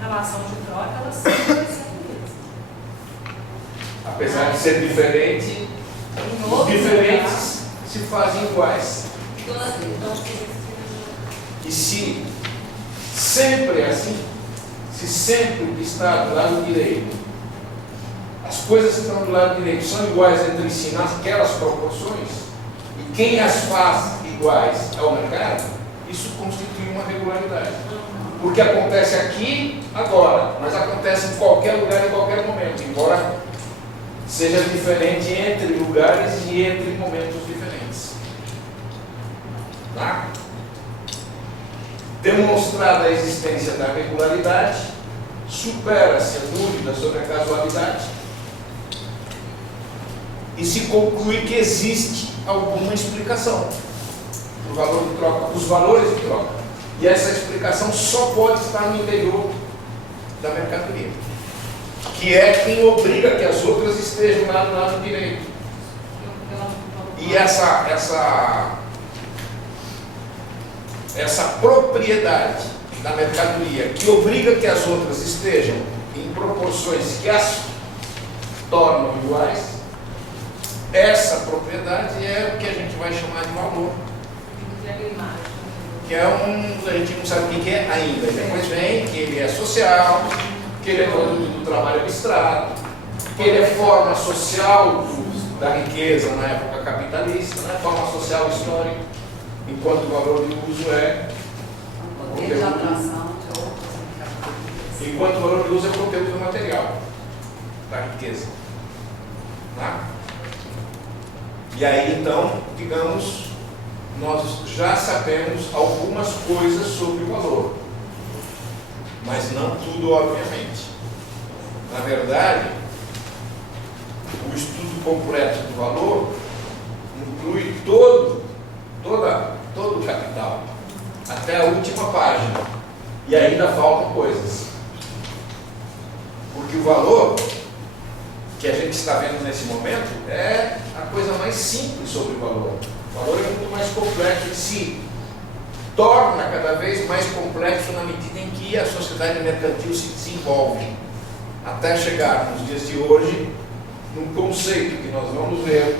relação de troca, ela sempre vai ser a mesma. Apesar de ser diferente, os diferentes se fazem iguais. E se sempre é assim, se sempre o que está do lado direito, as coisas que estão do lado direito são iguais entre si naquelas proporções, e quem as faz iguais é o mercado, isso constitui uma regularidade. Porque acontece aqui, agora, mas acontece em qualquer lugar, em qualquer momento, embora seja diferente entre lugares e entre momentos diferentes. Tá? Demonstrada a existência da regularidade, supera-se a dúvida sobre a casualidade e se conclui que existe alguma explicação do valor de troca, dos valores de troca. E essa explicação só pode estar no interior da mercadoria, que é quem obriga que as outras estejam lá do lado direito. E essa propriedade da mercadoria que obriga que as outras estejam em proporções que as tornam iguais, essa propriedade é o que a gente vai chamar de valor. Que é a gente não sabe o que é ainda. Depois vem que ele é social, que ele é produto do trabalho abstrato, que ele é forma social da riqueza na época capitalista, né? Forma social histórica, enquanto o valor de uso é conteúdo. Enquanto o valor de uso é conteúdo material da riqueza. Tá? E aí então, digamos, nós já sabemos algumas coisas sobre o valor, mas não tudo, obviamente. Na verdade, o estudo completo do valor inclui todo o capital, até a última página, e ainda faltam coisas. Porque o valor que a gente está vendo nesse momento é a coisa mais simples sobre o valor. O valor é muito mais complexo e se torna cada vez mais complexo na medida em que a sociedade mercantil se desenvolve, até chegar nos dias de hoje num conceito que nós vamos ver,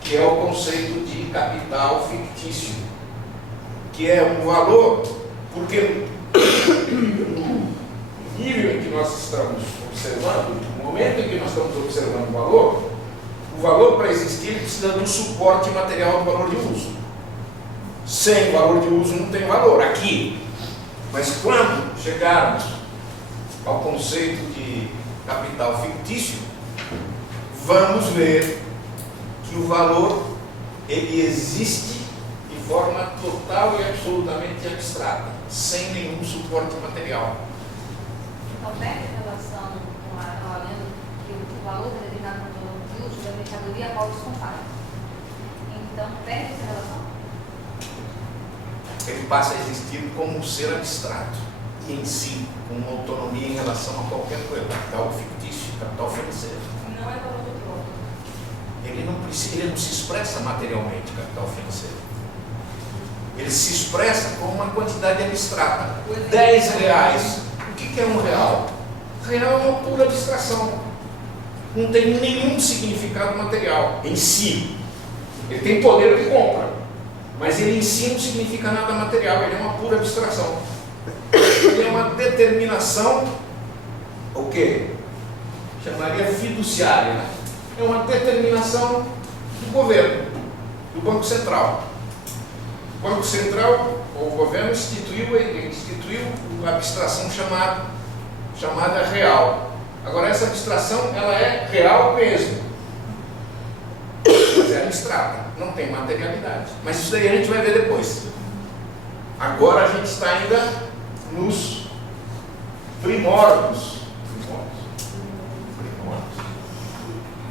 que é o conceito de capital fictício, que é um valor, porque no nível em que nós estamos observando, no momento em que nós estamos observando o valor para existir ele precisa de um suporte material do valor de uso. Sem valor de uso não tem valor aqui. Mas quando chegarmos ao conceito de capital fictício, vamos ver que o valor ele existe de forma total e absolutamente abstrata, sem nenhum suporte material. Então, perde relação com a lenda que o valor é determinado pelo valor de uso da mercadoria a qual se compara. Então, perde essa relação? Ele passa a existir como um ser abstrato e em si, com uma autonomia em relação a qualquer coisa, capital fictício, capital financeiro. Não é valor do troco. Ele não se expressa materialmente, capital financeiro. Ele se expressa como uma quantidade abstrata. 10 reais. O que é um real? Real é uma pura abstração. Não tem nenhum significado material em si. Ele tem poder de compra, mas ele em si não significa nada material. Ele é uma pura abstração. Ele é uma determinação, o quê? Chamaria fiduciária, né? É uma determinação do governo, do Banco Central. O Banco Central, ou o governo, instituiu a abstração chamada real. Agora, essa abstração, ela é real mesmo, mas é abstrata, não tem materialidade. Mas isso daí a gente vai ver depois. Agora a gente está ainda nos primórdios.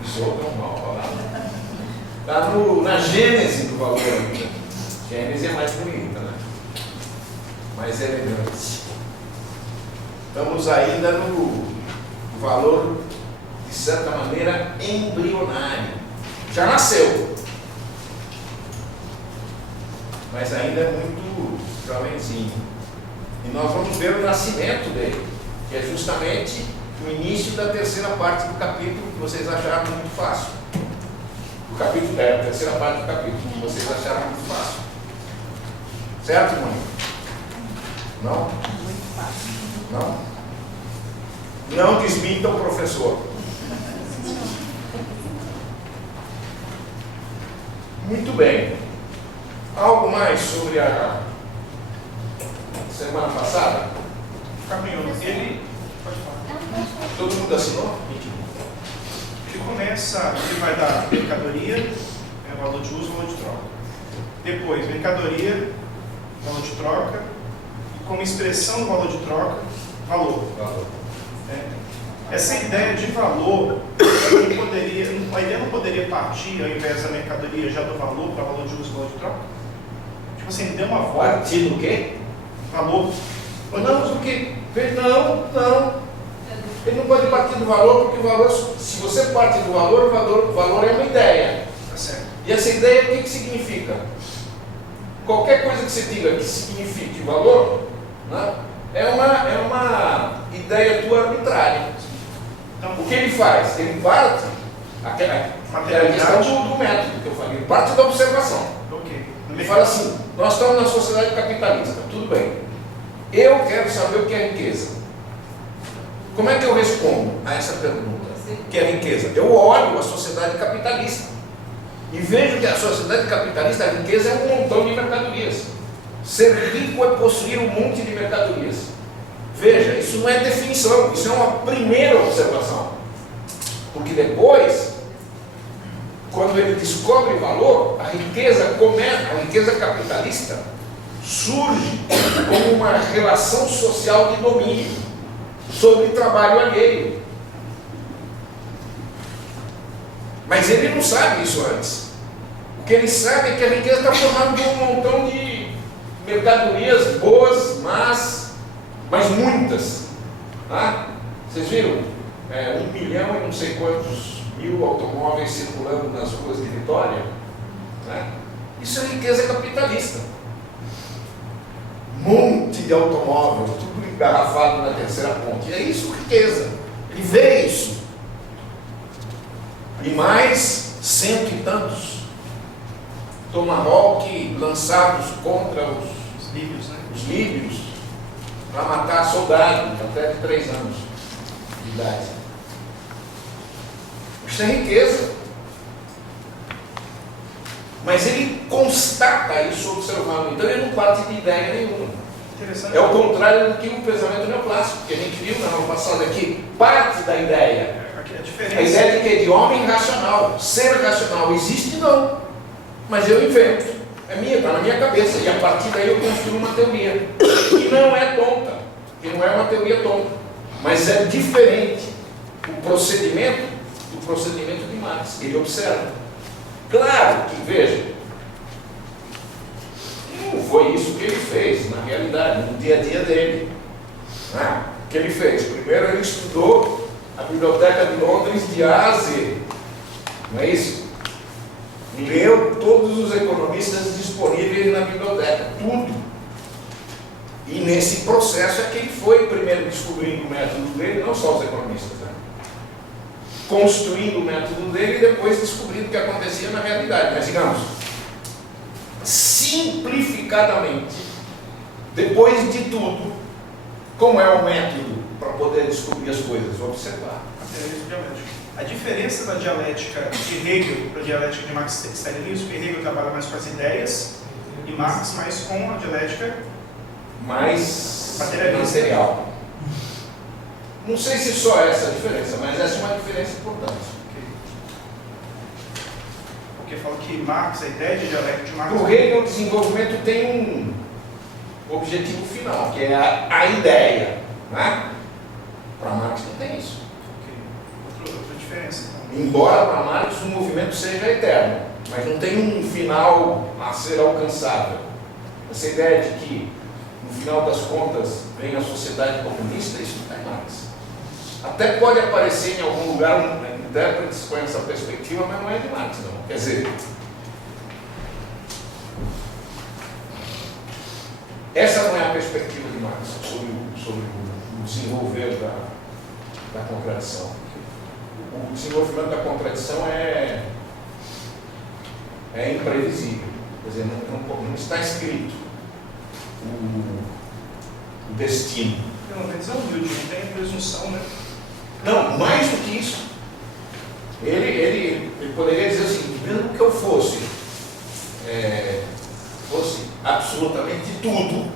Sou tão mal falado. Está na gênese do valor. Gênese é mais bonita, né? Mais elegante. Estamos ainda no valor, de certa maneira, embrionário. Já nasceu, mas ainda é muito jovenzinho. E nós vamos ver o nascimento dele, que é justamente o início da terceira parte do capítulo, que vocês acharam muito fácil. O capítulo a terceira parte do capítulo, que vocês acharam muito fácil. Certo, mãe? Não? Muito fácil. Não? Não desminta o professor. Muito bem. Algo mais sobre a semana passada? Caminhou. Ele. Pode falar. Todo mundo assinou? Ele começa, ele vai dar mercadoria, valor de uso, valor de troca. Depois, mercadoria, valor de troca, e como expressão do valor de troca, valor. Essa ideia de valor, a ideia não poderia partir, ao invés da mercadoria, já do valor para valor de uso e valor de troca? Tipo assim, deu uma volta. Partir do quê? Valor. Não, porque. Não. Ele não pode partir do valor, porque o valor, se você parte do valor, o valor é uma ideia. Tá certo. E essa ideia, o que significa? Qualquer coisa que você diga que signifique valor, né, é uma ideia tua arbitrária. Então, O que ele faz? Ele parte, aquela questão do método que eu falei, ele parte da observação. ok. Ele fala assim, nós estamos na sociedade capitalista, tudo bem. Eu quero saber o que é riqueza. Como é que eu respondo a essa pergunta? O que é riqueza? Eu olho a sociedade capitalista e vejo que a sociedade capitalista, a riqueza é um montão de mercadorias. Ser rico é possuir um monte de mercadorias. Veja, isso não é definição, isso é uma primeira observação. Porque depois, quando ele descobre valor, a riqueza capitalista surge como uma relação social de domínio sobre trabalho alheio. Mas ele não sabe isso antes. O que ele sabe é que a riqueza está formada de um montão de mercadorias boas, mas muitas. Tá? Vocês viram? 1 milhão e não sei quantos mil automóveis circulando nas ruas de Vitória. Né? Isso é riqueza capitalista. Monte de automóvel, tudo engarrafado na terceira ponte. É isso riqueza. Ele vê isso. E mais 100 e tantos Tomahawk lançados contra os líbios, né? os líbios para matar soldados até de 3 anos de idade. Isso é riqueza. Mas ele constata isso observando. Então ele não parte de ideia nenhuma. Interessante. É o contrário do que o pensamento neoclássico, que a gente viu na aula passada aqui. Parte da ideia. A diferença. A ideia de que? De homem racional. Ser racional existe? Não. Mas eu invento. É minha, está na minha cabeça. E a partir daí eu construo uma teoria. Que não é tonta. Que não é uma teoria tonta. Mas é diferente o procedimento do procedimento de Marx. Ele observa. Claro que, veja, não foi isso que ele fez, na realidade, no dia a dia dele. Né? O que ele fez? Primeiro ele estudou a Biblioteca de Londres de A a Z. Não é isso? Leu todos os economistas disponíveis na biblioteca, tudo. E nesse processo é que ele foi primeiro descobrindo o método dele, não só os economistas, né? Construindo o método dele e depois descobrindo o que acontecia na realidade. Mas digamos, simplificadamente, depois de tudo, como é o método para poder descobrir as coisas? Observar. Materialismo dialético. A diferença da dialética de Hegel para a dialética de Marx está nisso, que Hegel trabalha mais com as ideias e Marx mais com a dialética mais materialista. material. Não sei se só essa a diferença, mas essa é uma diferença importante. Porque fala que Marx, a ideia de dialética de Marx... Para o Hegel, o desenvolvimento tem um objetivo final, que é a ideia. Né? Para Marx não tem isso. Outra diferença. Então. Embora para Marx o movimento seja eterno, mas não tem um final a ser alcançável. Essa ideia de que, no final das contas, vem a sociedade comunista, isso não é Marx. Até pode aparecer em algum lugar intérpretes com essa perspectiva, mas não é de Marx, não. Quer dizer, essa não é a perspectiva de Marx, sobre o desenvolver da contradição. O desenvolvimento da contradição é imprevisível. Quer dizer, não está escrito o destino. Não, mas é humilde, não tem presunção, né? Não, mais do que isso. Ele poderia dizer assim, mesmo que eu fosse absolutamente tudo,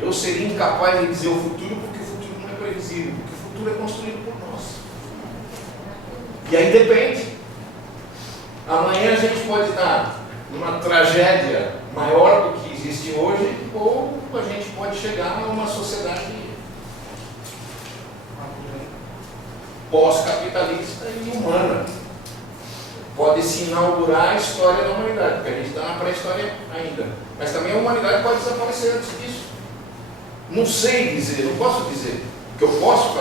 eu seria incapaz de dizer o futuro, porque o futuro não é previsível, porque o futuro é construído por nós. E aí depende. Amanhã a gente pode estar numa tragédia maior do que existe hoje, ou a gente pode chegar a uma sociedade pós-capitalista e humana. Pode-se inaugurar a história da humanidade, porque a gente está na pré-história ainda. Mas também a humanidade pode desaparecer antes disso. Não sei dizer, não posso dizer. O que eu posso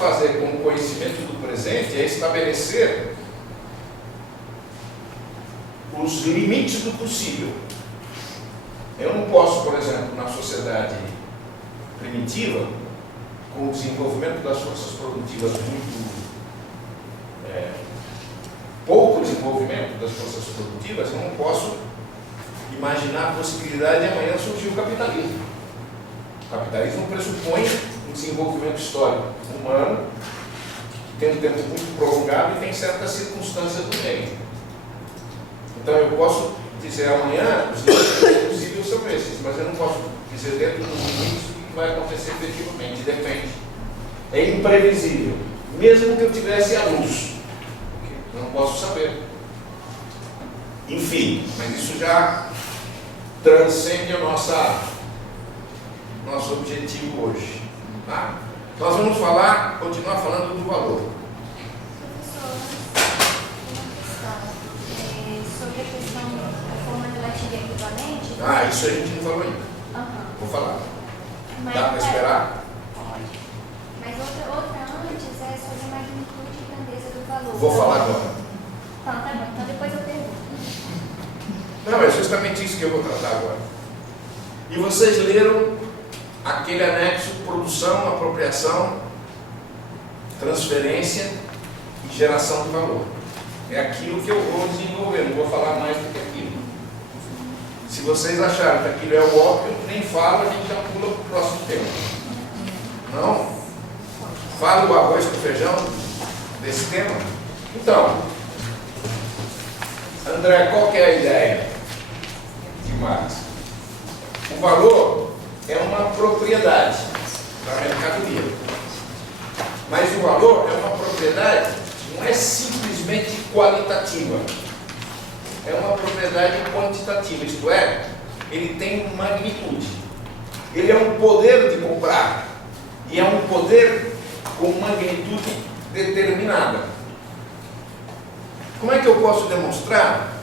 fazer com o conhecimento do presente é estabelecer os limites do possível. Eu não posso, por exemplo, na sociedade primitiva, com o desenvolvimento das forças produtivas pouco desenvolvimento das forças produtivas, eu não posso imaginar a possibilidade de amanhã surgir o capitalismo. O capitalismo pressupõe um desenvolvimento histórico humano, que tem um tempo muito prolongado e tem certas circunstâncias do meio. Então eu posso dizer amanhã os limites possíveis são esses, mas eu não posso dizer dentro dos limites o que vai acontecer efetivamente, depende. É imprevisível. Mesmo que eu tivesse a luz, não posso saber. Enfim, mas isso já transcende o nosso objetivo hoje. Tá? Nós vamos continuar falando do valor. Professor, uma questão sobre a questão da forma relativa e equivalente. Isso a gente não falou ainda. Vou falar. Mas, Dá para esperar? Pode. Mas outra antes é sobre a magnitude e grandeza do valor. Vou falar agora. Tá bom. Então depois eu pergunto. Não, é justamente isso que eu vou tratar agora. E vocês leram aquele anexo: produção, apropriação, transferência e geração de valor. É aquilo que eu vou desenvolver, não vou falar mais do que aquilo. Se vocês acharem que aquilo é o óbvio, nem falo, a gente já pula para o próximo tema. Não? Fala o arroz com feijão desse tema? Então, André, qual que é a ideia de Marx? O valor é uma propriedade da mercadoria. Mas o valor é uma propriedade, não é simplesmente qualitativa. É uma propriedade quantitativa, isto é, ele tem magnitude. Ele é um poder de comprar e é um poder com magnitude determinada. Como é que eu posso demonstrar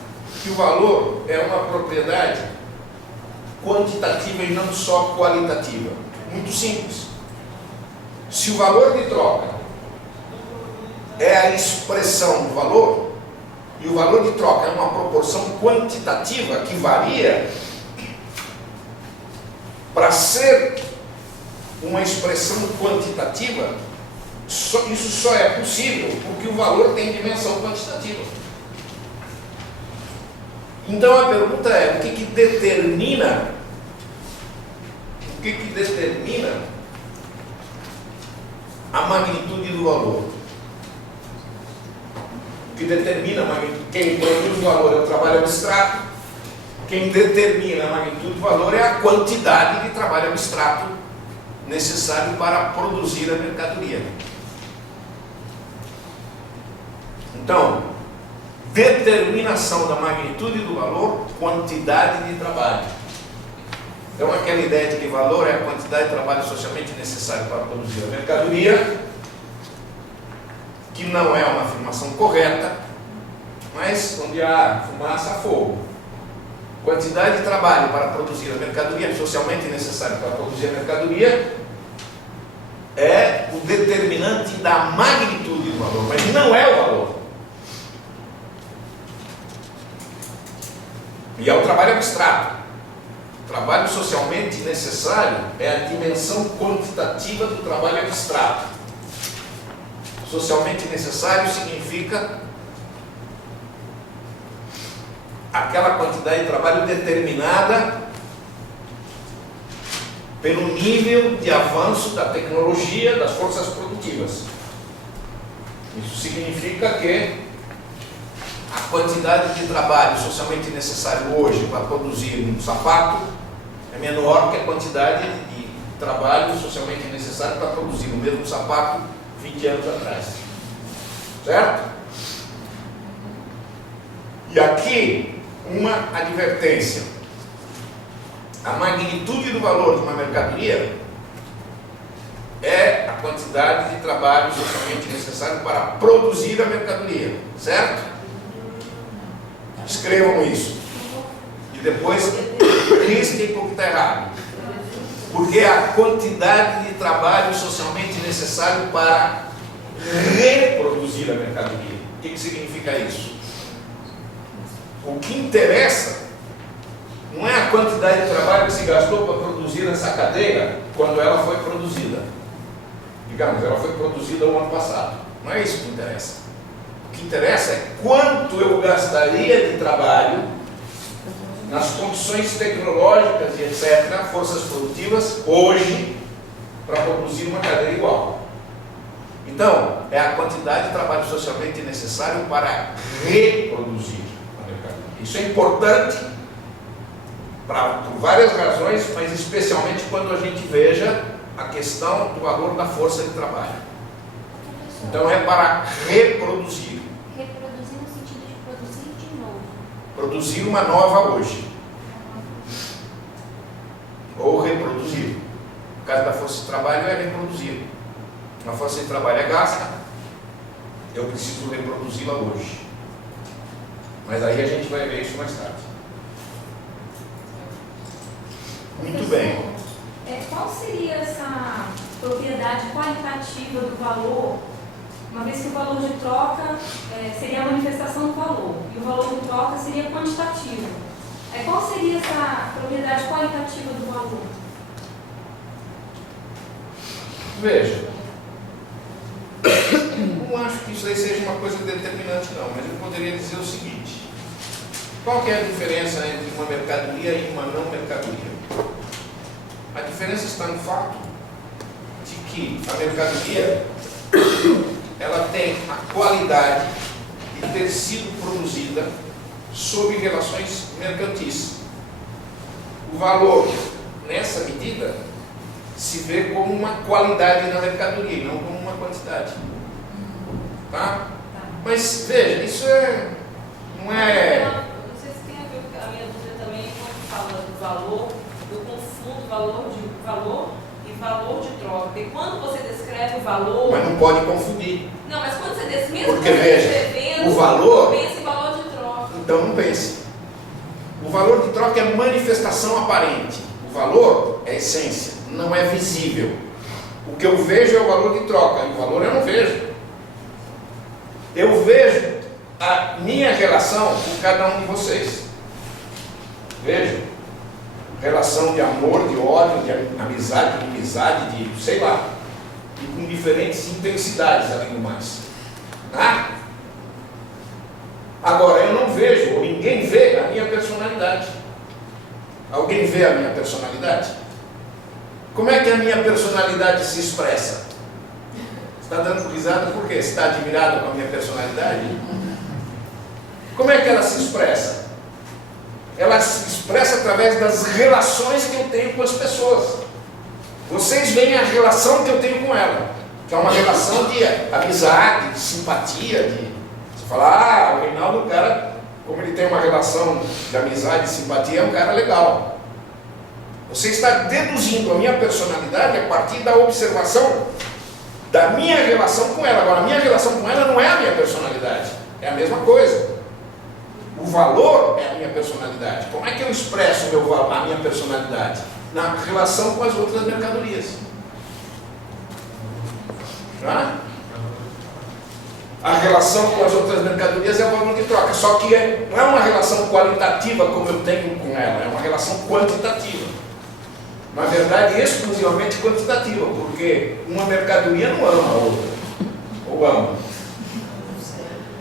que o valor é uma propriedade quantitativa e não só qualitativa? Muito simples. Se o valor de troca é a expressão do valor, e o valor de troca é uma proporção quantitativa que varia, para ser uma expressão quantitativa, isso só é possível porque o valor tem dimensão quantitativa. Então a pergunta é: o que determina a magnitude do valor? O que determina a magnitude? Quem produz o valor é o trabalho abstrato. Quem determina a magnitude do valor é a quantidade de trabalho abstrato necessário para produzir a mercadoria. Então, determinação da magnitude do valor, quantidade de trabalho. Então, aquela ideia de que valor é a quantidade de trabalho socialmente necessário para produzir a mercadoria, que não é uma afirmação correta, mas onde há fumaça, há fogo. Quantidade de trabalho para produzir a mercadoria, socialmente necessário para produzir a mercadoria, é o determinante da magnitude do valor, mas não é o valor. E é o trabalho abstrato. O trabalho socialmente necessário é a dimensão quantitativa do trabalho abstrato. Socialmente necessário significa aquela quantidade de trabalho determinada pelo nível de avanço da tecnologia das forças produtivas. Isso significa que a quantidade de trabalho socialmente necessário hoje para produzir um sapato é menor que a quantidade de trabalho socialmente necessário para produzir o mesmo sapato 20 anos atrás. Certo? E aqui uma advertência. A magnitude do valor de uma mercadoria é a quantidade de trabalho socialmente necessário para produzir a mercadoria. Certo? Escrevam isso. E depois risquem porque está errado. Porque é a quantidade de trabalho socialmente necessário para reproduzir a mercadoria. O que significa isso? O que interessa não é a quantidade de trabalho que se gastou para produzir essa cadeira quando ela foi produzida. Digamos, ela foi produzida no ano passado. Não é isso que interessa. O que interessa é quanto eu gastaria de trabalho nas condições tecnológicas e etc., forças produtivas, hoje, para produzir uma cadeira igual. Então, é a quantidade de trabalho socialmente necessário para reproduzir a mercadoria. Isso é importante por várias razões, mas especialmente quando a gente veja a questão do valor da força de trabalho. Então, é para reproduzir. Reproduzir no sentido de produzir de novo. Produzir uma nova hoje. Ou reproduzir. No caso da força de trabalho é reproduzir. A força de trabalho é gasta, eu preciso reproduzi-la hoje. Mas aí a gente vai ver isso mais tarde. Muito bem. Qual seria essa propriedade qualitativa do valor, uma vez que o valor de troca seria a manifestação do valor e o valor de troca seria quantitativo? Qual seria essa propriedade qualitativa do valor? Veja, não acho que isso aí seja uma coisa determinante não, mas eu poderia dizer o seguinte: qual que é a diferença entre uma mercadoria e uma não mercadoria? A diferença está no fato de que a mercadoria ela tem a qualidade de ter sido produzida sob relações mercantis. O valor, nessa medida, se vê como uma qualidade na mercadoria e não como uma quantidade. Tá? Mas veja, isso não é. Não sei se tem a ver com a minha dúvida também quando fala do valor, eu confundo valor e valor de troca. Porque quando você descreve o valor. Mas não pode confundir. Não, mas quando você descreve, porque veja, o valor. Pensa em valor de troca. Então não pense. O valor de troca é manifestação aparente. O valor é essência, não é visível. O que eu vejo é o valor de troca, e o valor eu não vejo. Eu vejo a minha relação com cada um de vocês. Veja, relação de amor, de ódio, de amizade, de inimizade, de sei lá, e com diferentes intensidades além do mais. Tá? Agora, eu não vejo, ou ninguém vê a minha personalidade. Alguém vê a minha personalidade? Como é que a minha personalidade se expressa? Está dando risada por quê? Está admirado com a minha personalidade? Como é que ela se expressa? Ela se expressa através das relações que eu tenho com as pessoas. Vocês veem a relação que eu tenho com ela, que é uma relação de amizade, de simpatia, você fala, o Reinaldo é um cara, como ele tem uma relação de amizade e simpatia, é um cara legal. Você está deduzindo a minha personalidade a partir da observação da minha relação com ela. Agora, a minha relação com ela não é a minha personalidade, é a mesma coisa. O valor é a minha personalidade. Como é que eu expresso a minha personalidade? Na relação com as outras mercadorias. Tá? A relação com as outras mercadorias é o valor de troca, só que não é uma relação qualitativa como eu tenho com ela, é uma relação quantitativa. Na verdade, exclusivamente quantitativa, porque uma mercadoria não ama a outra. Ou ama?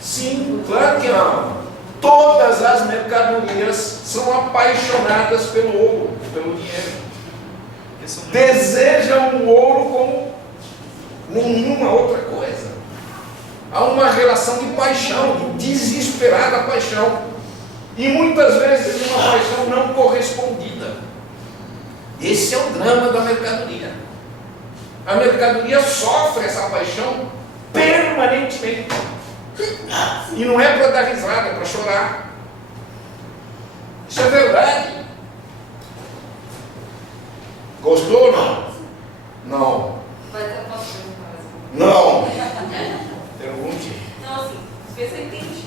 Sim, claro que ama. Todas as mercadorias são apaixonadas pelo ouro, pelo dinheiro. Desejam o ouro como nenhuma outra coisa. Há uma relação de paixão, de desesperada paixão. E muitas vezes uma paixão não correspondida. Esse é o drama da mercadoria. A mercadoria sofre essa paixão permanentemente. E não é para dar risada, é para chorar. Isso é verdade. Gostou ou não? Não. Mas eu posso perguntar assim? Não. Pergunte. Não, assim, se você entende,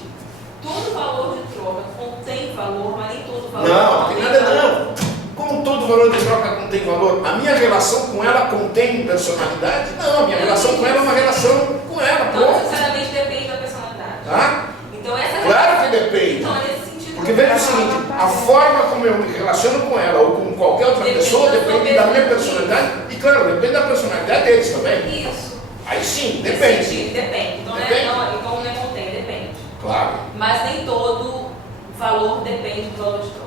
todo valor de troca contém valor, mas nem todo valor Não, tem nada não. Como todo valor de troca contém valor, a minha relação com ela contém personalidade? Não, a minha relação com ela é uma relação com ela, Não pronto. necessariamente depende da personalidade. Tá? Então essa Claro que depende. Então, nesse sentido. Porque veja o seguinte, a forma como eu me relaciono com ela ou com qualquer outra Depende pessoa da sua depende da minha personalidade. personalidade e, claro, depende da personalidade deles também. Isso. Aí sim, Nesse depende. sentido, depende. Então, Depende. Então não é contém, depende. Claro. Mas nem todo valor depende do valor de troca.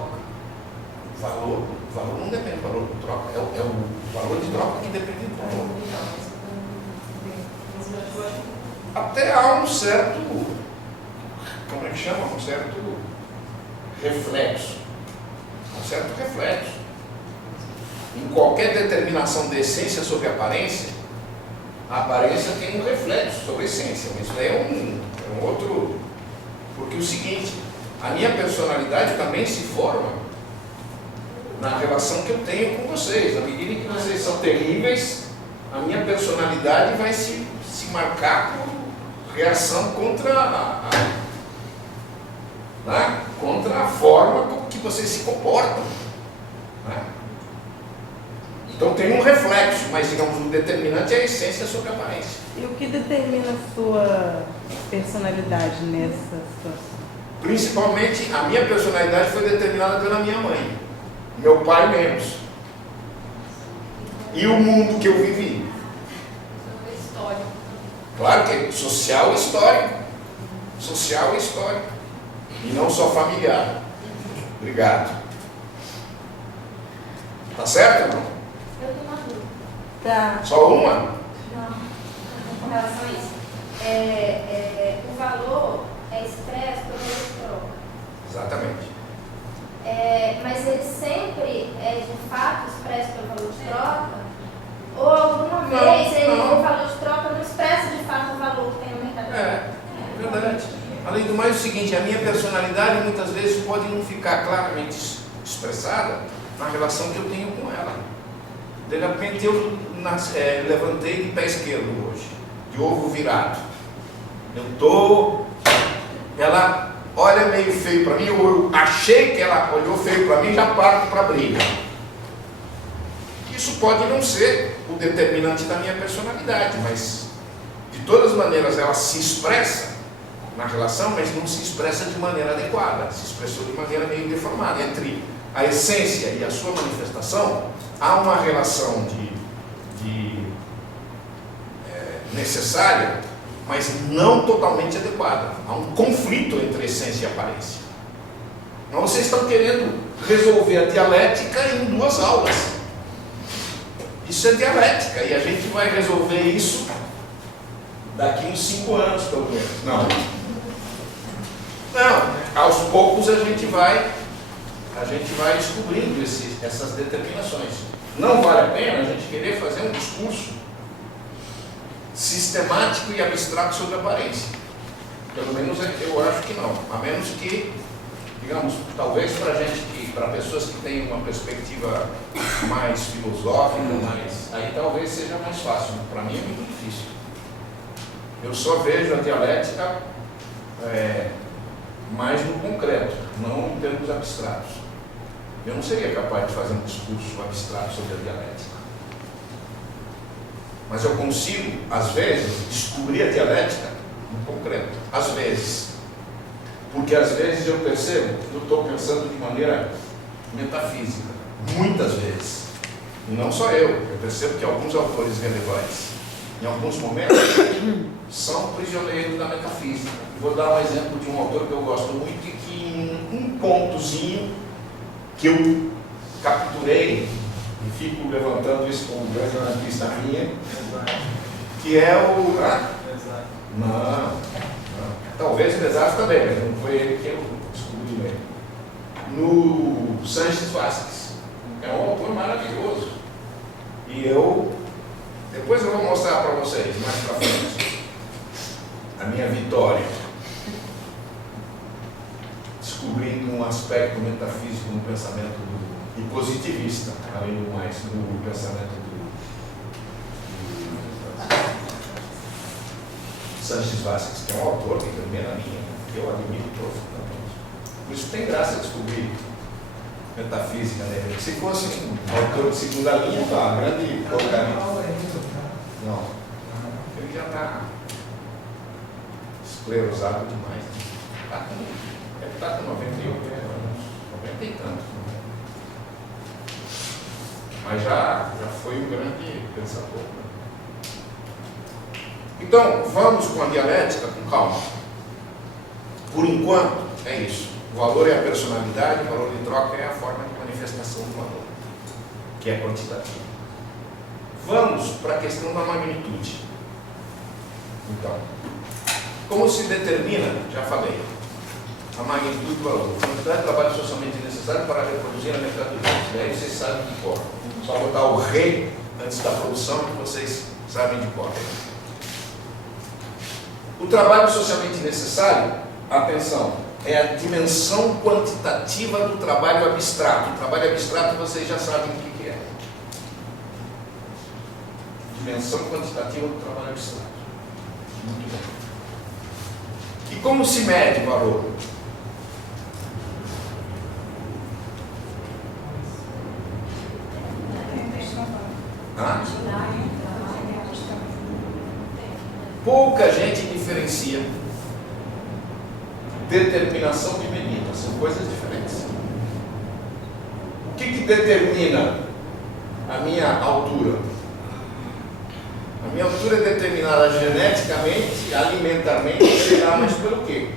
Valor não depende do valor de troca. É o valor de troca que depende do valor. Até há um certo, como é que chama? Um certo reflexo. Um certo reflexo. Em qualquer determinação de essência sobre a aparência tem um reflexo sobre a essência. Mas isso daí é um outro. Porque o seguinte, a minha personalidade também se forma na relação que eu tenho com vocês. Na medida em que vocês são terríveis, a minha personalidade vai se marcar por reação contra contra a forma como que vocês se comportam. Né? Então tem um reflexo, mas digamos, o determinante é a essência sobre a aparência. E o que determina a sua personalidade nessa situação? Principalmente a minha personalidade foi determinada pela minha mãe. Meu pai menos. E o mundo que eu vivi. Histórico. Claro que é social e histórico. Social e histórico. E não só familiar. Obrigado. Tá certo ou não? Eu tenho uma dúvida. Tá. Só uma? Não, com relação a isso. O valor é expresso pelo valor de troca. Exatamente. Mas ele sempre é de fato expresso pelo valor de troca? Ou alguma vez o valor de troca não expressa de fato o valor que tem no mercado? É verdade. Além do mais, é o seguinte, a minha personalidade muitas vezes pode não ficar claramente expressada na relação que eu tenho com ela. De repente eu levantei de pé esquerdo hoje, de ovo virado. Ela olha meio feio para mim, eu achei que ela olhou feio para mim, já parto para a briga. Isso pode não ser o determinante da minha personalidade, mas de todas as maneiras ela se expressa na relação, mas não se expressa de maneira adequada, se expressou de maneira meio deformada. Entre a essência e a sua manifestação, há uma relação necessária, mas não totalmente adequada. Há um conflito entre essência e aparência. Então vocês estão querendo resolver a dialética em 2 aulas. Isso é dialética, e a gente vai resolver isso daqui uns 5 anos, pelo menos. Não, aos poucos a gente vai descobrindo essas determinações. Não vale a pena a gente querer fazer um discurso sistemático e abstrato sobre a aparência. Pelo menos eu acho que não. A menos que, digamos, talvez para pessoas que têm uma perspectiva mais filosófica, aí talvez seja mais fácil. Para mim é muito difícil. Eu só vejo a dialética mais no concreto, não em termos abstratos. Eu não seria capaz de fazer um discurso abstrato sobre a dialética. Mas eu consigo, às vezes, descobrir a dialética no concreto. Às vezes. Porque às vezes eu percebo que eu estou pensando de maneira metafísica. Muitas vezes. E não só eu percebo que alguns autores relevantes, em alguns momentos, são prisioneiros da metafísica. Vou dar um exemplo de um autor que eu gosto muito e que em um pontozinho que eu capturei e fico levantando isso como um grande anarquista minha, que é o... Não. Talvez o Desastre também, mas não foi ele que eu descobri mesmo. No Sanches Vasquez. É um autor maravilhoso. E depois eu vou mostrar para vocês, mais para frente, a minha vitória. Descobrindo um aspecto metafísico no pensamento e positivista, além do mais, do pensamento do Sanches Vasquez, que é um autor que também é na linha, que eu admiro profundamente. Por isso tem graça descobrir metafísica nele. Se fosse um autor de segunda linha, tá, grande porcaria. Não. Ele já está esclerosado demais. Deve estar com 98 anos, 90 e tantos. Mas já foi um grande pensador. Então, vamos com a dialética com calma. Por enquanto, é isso. O valor é a personalidade, o valor de troca é a forma de manifestação do valor, que é quantitativo. Vamos para a questão da magnitude. Então, como se determina, já falei, a magnitude do valor. A quantidade de trabalho socialmente necessário para reproduzir a mercadoria. Daí vocês sabem de cor. Só botar o re antes da produção que vocês sabem de cor. O trabalho socialmente necessário, atenção, é a dimensão quantitativa do trabalho abstrato. O trabalho abstrato vocês já sabem o que é. Dimensão quantitativa do trabalho abstrato. Muito bem. E como se mede o valor? Pouca gente diferencia determinação de medida, são coisas diferentes. O que determina a minha altura? A minha altura é determinada geneticamente, alimentarmente, sei lá, mas pelo quê?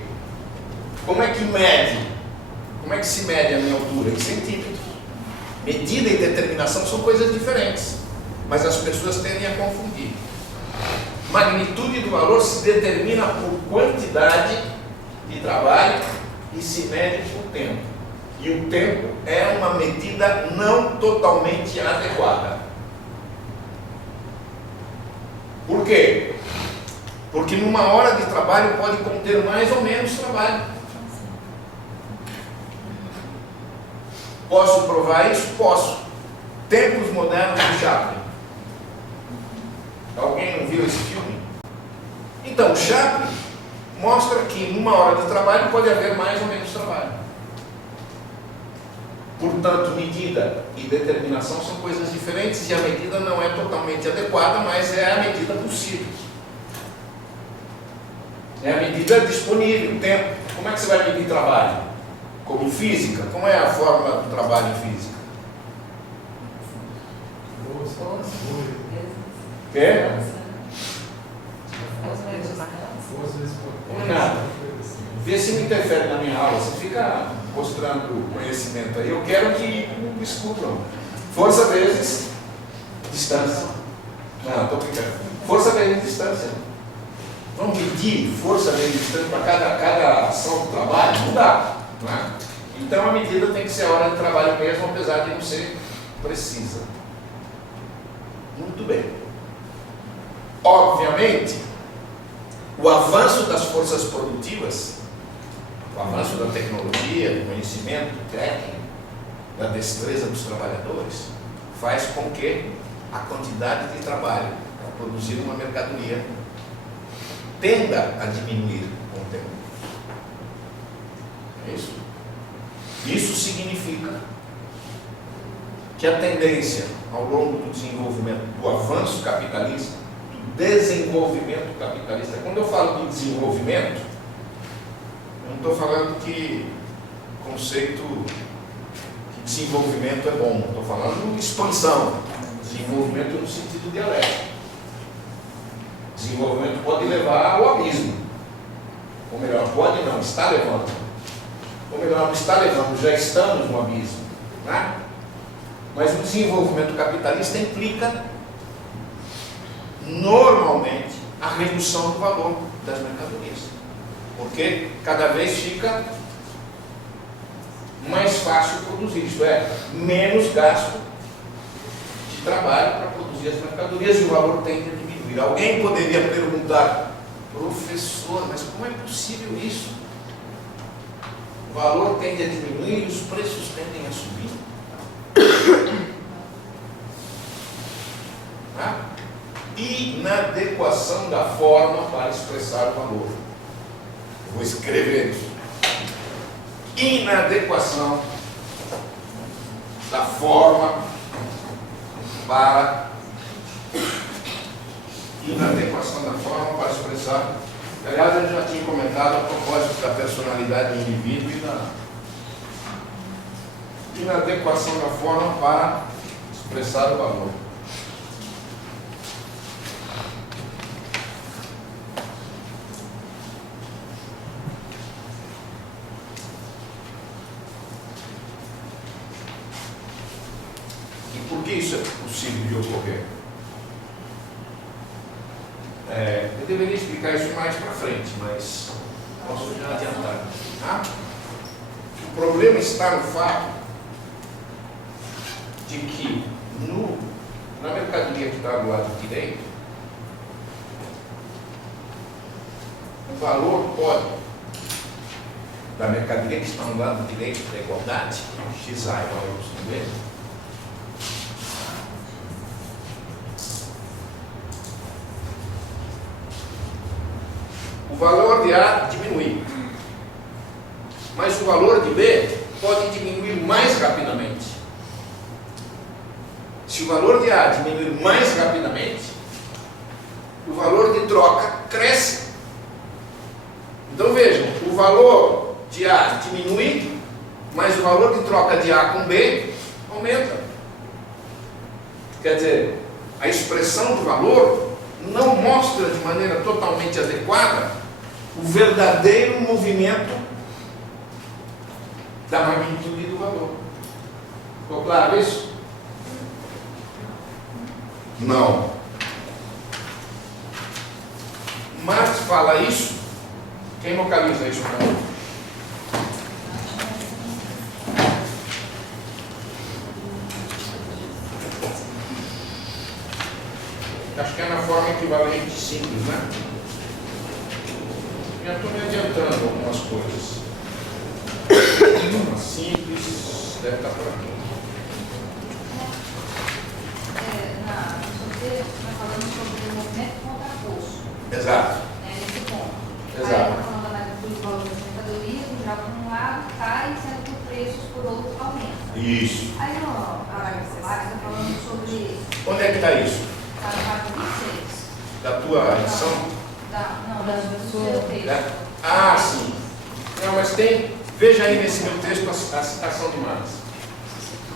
Como é que mede? Como é que se mede a minha altura? Em centímetros. Medida e determinação são coisas diferentes, mas as pessoas tendem a confundir. Magnitude do valor se determina por quantidade de trabalho e se mede por tempo. E o tempo é uma medida não totalmente adequada. Por quê? Porque numa hora de trabalho pode conter mais ou menos trabalho. Posso provar isso? Posso. Tempos Modernos de Chaplin. Alguém não viu esse filme? Então, Chaplin mostra que numa hora de trabalho pode haver mais ou menos trabalho. Portanto, medida e determinação são coisas diferentes e a medida não é totalmente adequada, mas é a medida possível. É a medida disponível, o tempo. Como é que você vai medir trabalho? Como física? Como é a fórmula do trabalho em física? Quê? Nada. Vê se me interfere na minha aula. Você fica mostrando conhecimento aí. Eu quero que me descubram. Força vezes distância. Não, estou brincando. Força vezes distância. Vamos medir força vezes distância para cada ação do trabalho? Não dá. Não é? Então a medida tem que ser a hora de trabalho mesmo, apesar de não ser precisa. Muito bem. Obviamente, o avanço das forças produtivas, o avanço da tecnologia, do conhecimento técnico, da destreza dos trabalhadores, faz com que a quantidade de trabalho para produzir uma mercadoria tenda a diminuir com o tempo. É isso? Isso significa que a tendência ao longo do desenvolvimento do avanço capitalista, desenvolvimento capitalista. Quando eu falo de desenvolvimento, eu não estou falando que conceito de desenvolvimento é bom, estou falando de expansão, desenvolvimento no sentido dialético. Desenvolvimento pode levar ao abismo, ou melhor, pode não, está levando, ou melhor, não está levando, já estamos no abismo, né? Mas o desenvolvimento capitalista implica normalmente a redução do valor das mercadorias, porque cada vez fica mais fácil produzir, isto é, menos gasto de trabalho para produzir as mercadorias e o valor tende a diminuir. Alguém poderia perguntar, professor, mas como é possível isso? O valor tende a diminuir e os preços tendem a subir. Inadequação da forma para expressar o valor. Vou escrever isso. Inadequação da forma para expressar. Aliás, eu já tinha comentado a propósito da personalidade do indivíduo e da inadequação da forma para expressar o valor. Por que isso é possível de ocorrer? Eu deveria explicar isso mais para frente, mas posso já adiantar. Tá? O problema está no fato de que na mercadoria que está do lado direito, o valor pode, da mercadoria que está no lado direito da igualdade, XA igual a Y, o valor de A diminui, mas o valor de B pode diminuir mais rapidamente. Se o valor de A diminuir mais rapidamente, o valor de troca cresce. Então vejam, o valor de A diminui, mas o valor de troca de A com B aumenta. Quer dizer, a expressão do valor não mostra de maneira totalmente adequada o verdadeiro movimento da magnitude do valor. Ficou claro isso? Não. Marx fala isso. Quem localiza isso para mim? Acho que é na forma equivalente simples, né? Já estou me adiantando algumas coisas. Uma simples, deve estar por aqui. No texto, nós falamos sobre o movimento contraposto. Exato. Nesse ponto. Exato. Aí está falando da magnitude do valor das mercadorias, no geral, por um lado, cai, sendo que os preços, por outro, aumentam. Isso. Aí no parágrafo 6, está falando sobre. Onde é que está isso? Está no parágrafo 26. Da tua edição? Não, do seu texto. É? Ah, sim. Não, mas tem. Veja aí nesse meu texto a citação de Marx.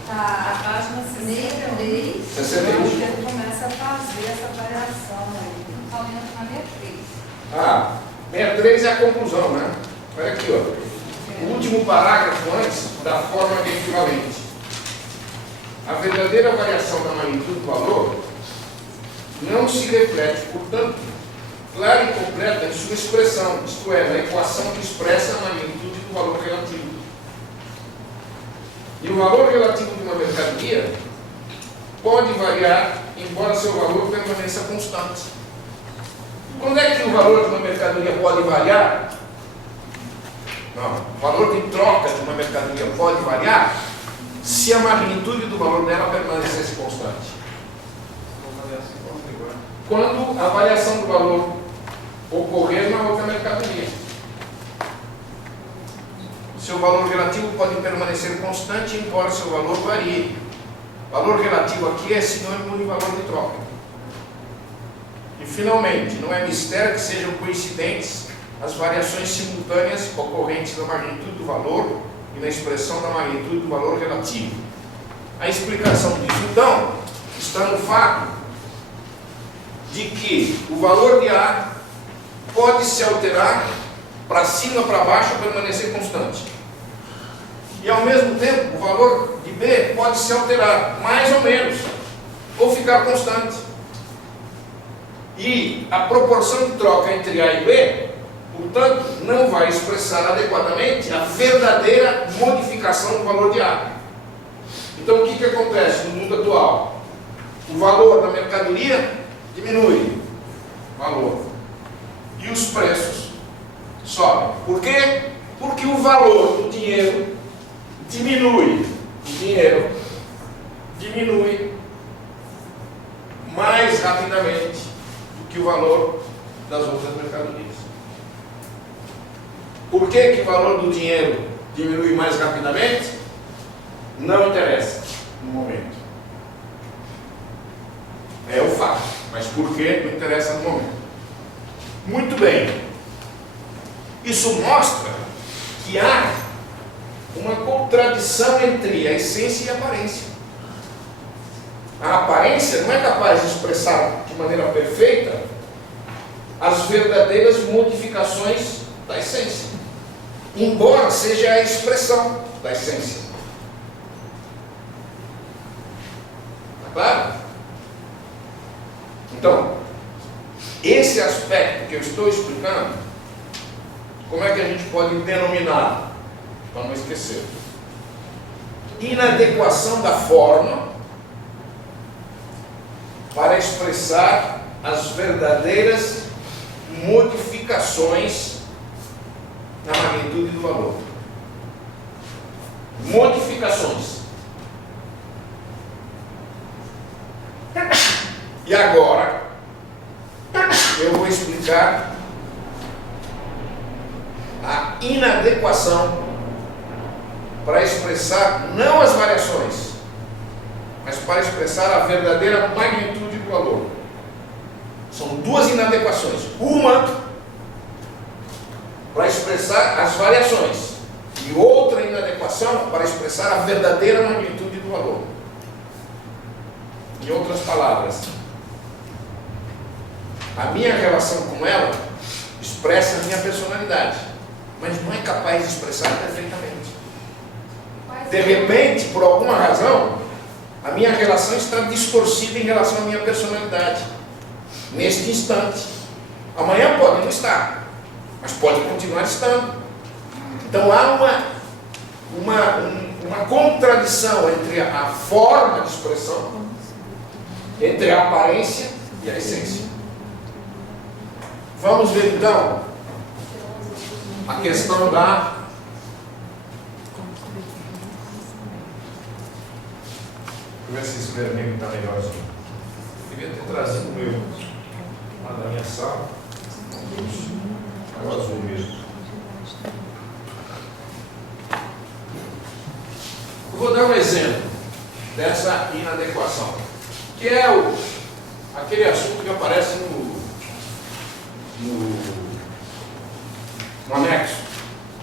Tá, a página 63. 63. Ele começa a fazer essa variação aí. Está olhando na 63. Ah, 63 é a conclusão, né? Olha aqui, ó. O último parágrafo antes da forma de equivalente. A verdadeira variação da magnitude do valor não se reflete, portanto, clara e completa em sua expressão, isto é, na equação que expressa a magnitude do valor relativo. E o valor relativo de uma mercadoria pode variar, embora seu valor permaneça constante. Quando é que o valor de uma mercadoria pode variar? Não, o valor de troca de uma mercadoria pode variar se a magnitude do valor dela permanecesse constante. Quando a variação do valor ocorrer na outra mercadoria. Seu valor relativo pode permanecer constante, embora seu valor varie. Valor relativo aqui é sinônimo de valor de troca. E finalmente, não é mistério que sejam coincidentes as variações simultâneas ocorrentes na magnitude do valor e na expressão da magnitude do valor relativo. A explicação disso, então, está no fato de que o valor de A pode se alterar para cima, para baixo, ou permanecer constante. E, ao mesmo tempo, o valor de B pode se alterar, mais ou menos, ou ficar constante. E a proporção de troca entre A e B, portanto, não vai expressar adequadamente a verdadeira modificação do valor de A. Então, o que acontece no mundo atual? O valor da mercadoria diminui, valor, e os preços sobem. Por quê? Porque o valor do dinheiro diminui. O dinheiro diminui mais rapidamente do que o valor das outras mercadorias. Por que o valor do dinheiro diminui mais rapidamente? Não interessa no momento. É o fato. Mas por que não interessa no momento? Muito bem. Isso mostra que há uma contradição entre a essência e a aparência. A aparência não é capaz de expressar de maneira perfeita as verdadeiras modificações da essência, embora seja a expressão da essência. Está claro? Então, esse aspecto que eu estou explicando, como é que a gente pode denominar, para não esquecer? Inadequação da forma para expressar as verdadeiras modificações na magnitude do valor. Modificações. E agora, eu vou explicar a inadequação para expressar não as variações, mas para expressar a verdadeira magnitude do valor. São duas inadequações. Uma para expressar as variações e outra inadequação para expressar a verdadeira magnitude do valor. Em outras palavras, a minha relação com ela expressa a minha personalidade, mas não é capaz de expressar perfeitamente. De repente, por alguma razão, a minha relação está distorcida em relação à minha personalidade. Neste instante. Amanhã pode não estar, mas pode continuar estando. Então há uma contradição entre a forma de expressão, entre a aparência e a essência. Vamos ver então a questão da deixa eu ver se esse vermelho está melhorzinho. Devia ter trazido o meu lá da minha sala. É o azul mesmo. Eu vou dar um exemplo dessa inadequação, que é aquele assunto que aparece no anexo.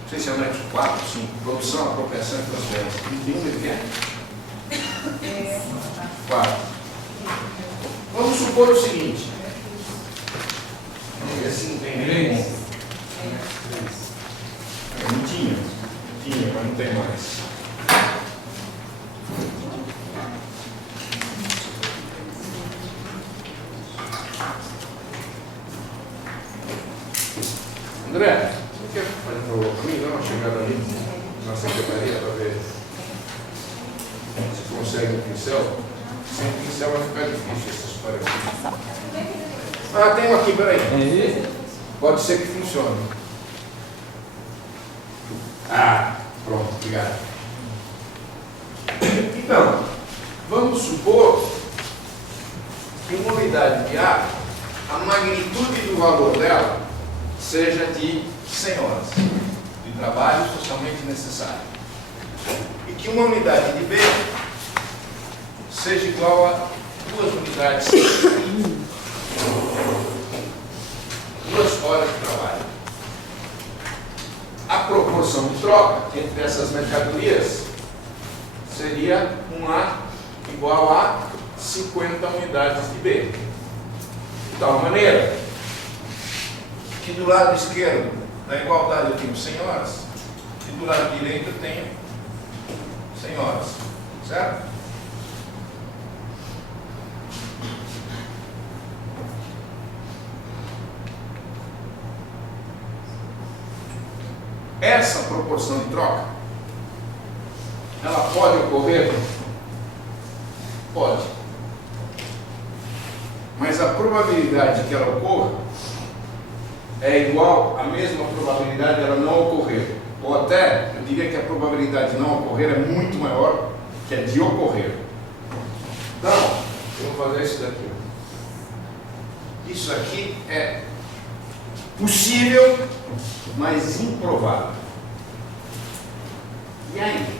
Não sei se é anexo 4, 5, produção, apropriação e transferência. Que número que é? 4. Vamos supor o seguinte. Vamos ver se não tem nem. Não tinha, mas não tem mais. André, você quer fazer um favor para mim? Dá uma chegada ali na secretaria para ver se consegue um pincel. Sem pincel vai ficar difícil essa história aqui. Ah, tem um aqui, peraí. Pode ser que funcione. Ah, pronto, obrigado. Então, vamos supor que uma unidade de A, a magnitude do valor dela seja de 100 horas de trabalho socialmente necessário. E que uma unidade de B seja igual a 2 unidades 2 horas de trabalho. A proporção de troca entre essas mercadorias seria 1A igual a 50 unidades de B. De tal maneira que do lado esquerdo da igualdade eu tenho 100 horas e do lado direito eu tenho 100 horas. Certo? Essa proporção de troca, ela pode ocorrer? Pode. Mas a probabilidade de que ela ocorra é igual à mesma probabilidade de ela não ocorrer. Ou até, eu diria que a probabilidade de não ocorrer é muito maior que a de ocorrer. Então, eu vou fazer isso daqui. Isso aqui é possível, mas improvável. E aí?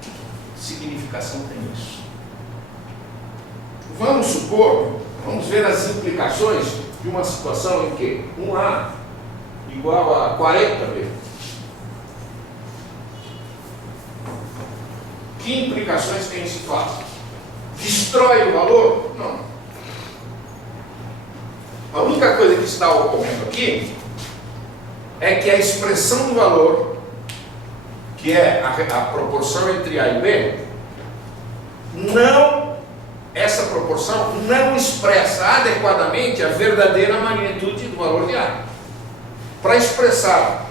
Que significação tem isso? Vamos supor, vamos ver as implicações de uma situação em que 1A igual a 40B. Que implicações tem esse fato? Destrói o valor? Não. A única coisa que está ocorrendo aqui é que a expressão do valor, que é a proporção entre A e B, essa proporção não expressa adequadamente a verdadeira magnitude do valor de A. Para expressar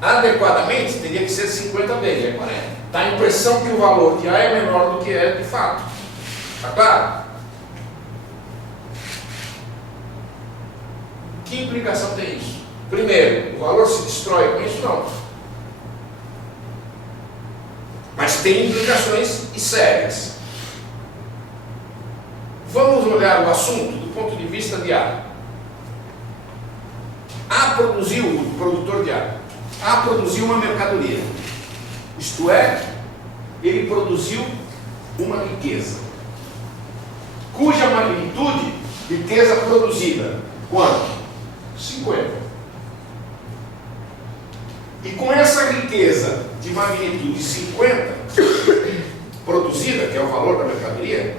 adequadamente, teria que ser 50B, é 40. Dá a impressão que o valor de A é menor do que é de fato. Está claro? Que implicação tem isso? Primeiro, o valor se destrói com isso? Não. Mas tem implicações e sérias. Vamos olhar o assunto do ponto de vista de A. A produziu, o produtor de A. A produziu uma mercadoria. Isto é, ele produziu uma riqueza. Cuja magnitude, riqueza produzida, quanto? 50. E com essa riqueza de magnitude 50 produzida, que é o valor da mercadoria,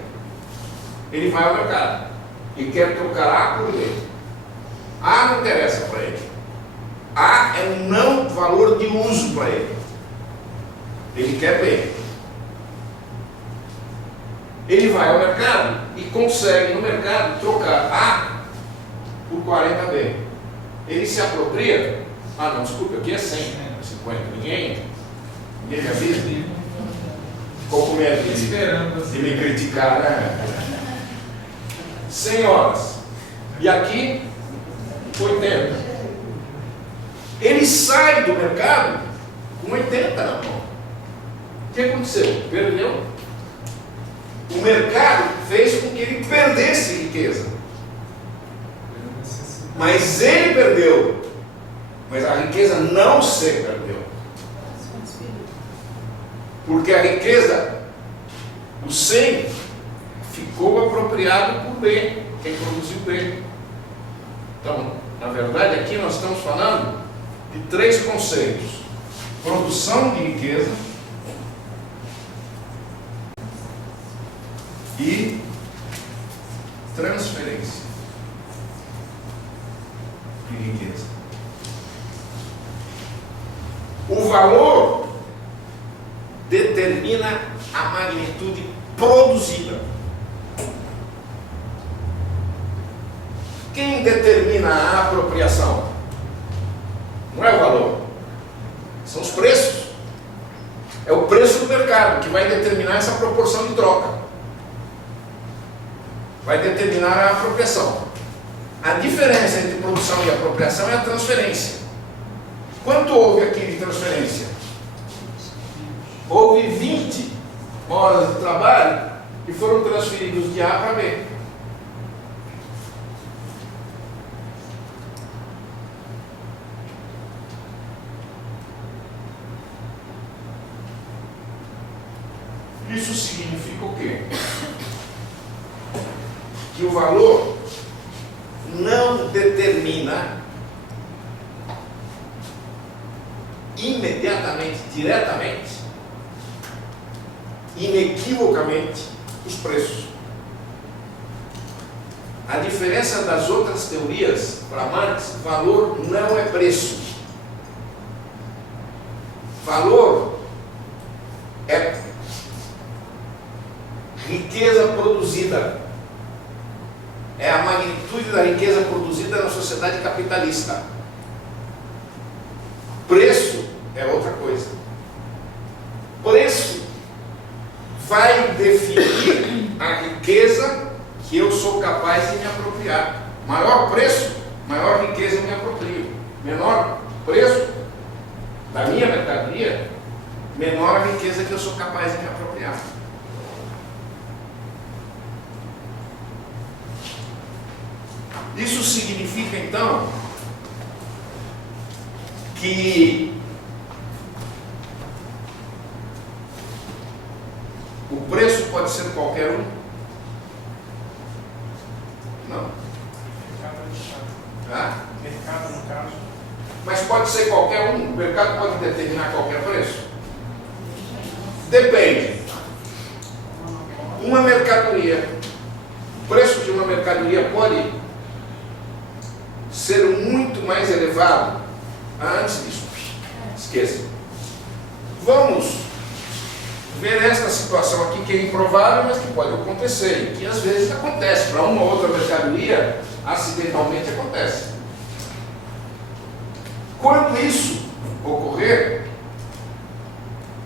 ele vai ao mercado e quer trocar A por B. A não interessa para ele. A é um não valor de uso para ele. Ele quer B. Ele vai ao mercado e consegue no mercado trocar A por 40B. Ele se apropria. Ah, não, desculpa, aqui é 100, né? 50. Ninguém me avisa. Ficou com medo de me criticar, né? 100 horas. E aqui, 80. Ele sai do mercado com 80 na mão. O que aconteceu? Perdeu. O mercado fez com que ele perdesse riqueza. Mas ele perdeu. Mas a riqueza não se perdeu. Porque a riqueza, o 100, ficou apropriado por B, quem produziu B. Então, na verdade, aqui nós estamos falando de 3 conceitos: produção de riqueza e transferência de riqueza. O valor determina a magnitude produzida. Quem determina a apropriação? Não é o valor, são os preços. É o preço do mercado que vai determinar essa proporção de troca. Vai determinar a apropriação. A diferença entre produção e apropriação é a transferência. Quanto houve aqui de transferência? Houve 20 horas de trabalho que foram transferidos de A para B. Isso significa o quê? Que o valor não determina imediatamente, diretamente, inequivocamente, os preços. A diferença das outras teorias, para Marx, valor não é preço. Valor é riqueza produzida. É a magnitude da riqueza produzida na sociedade capitalista. Preço é outra coisa. Preço vai definir a riqueza que eu sou capaz de me apropriar. Maior preço, maior riqueza eu me aproprio. Menor preço da minha mercadoria, menor a riqueza que eu sou capaz de me apropriar. Isso significa então que o preço pode ser qualquer um? Não. Mercado, no caso. Mas pode ser qualquer um? O mercado pode determinar qualquer preço? Depende. Uma mercadoria, o preço de uma mercadoria pode ser muito mais elevado antes disso. Esqueça. Vamos ver esta situação aqui que é improvável, mas que pode acontecer, e que às vezes acontece. Para uma ou outra mercadoria, acidentalmente acontece. Quando isso ocorrer,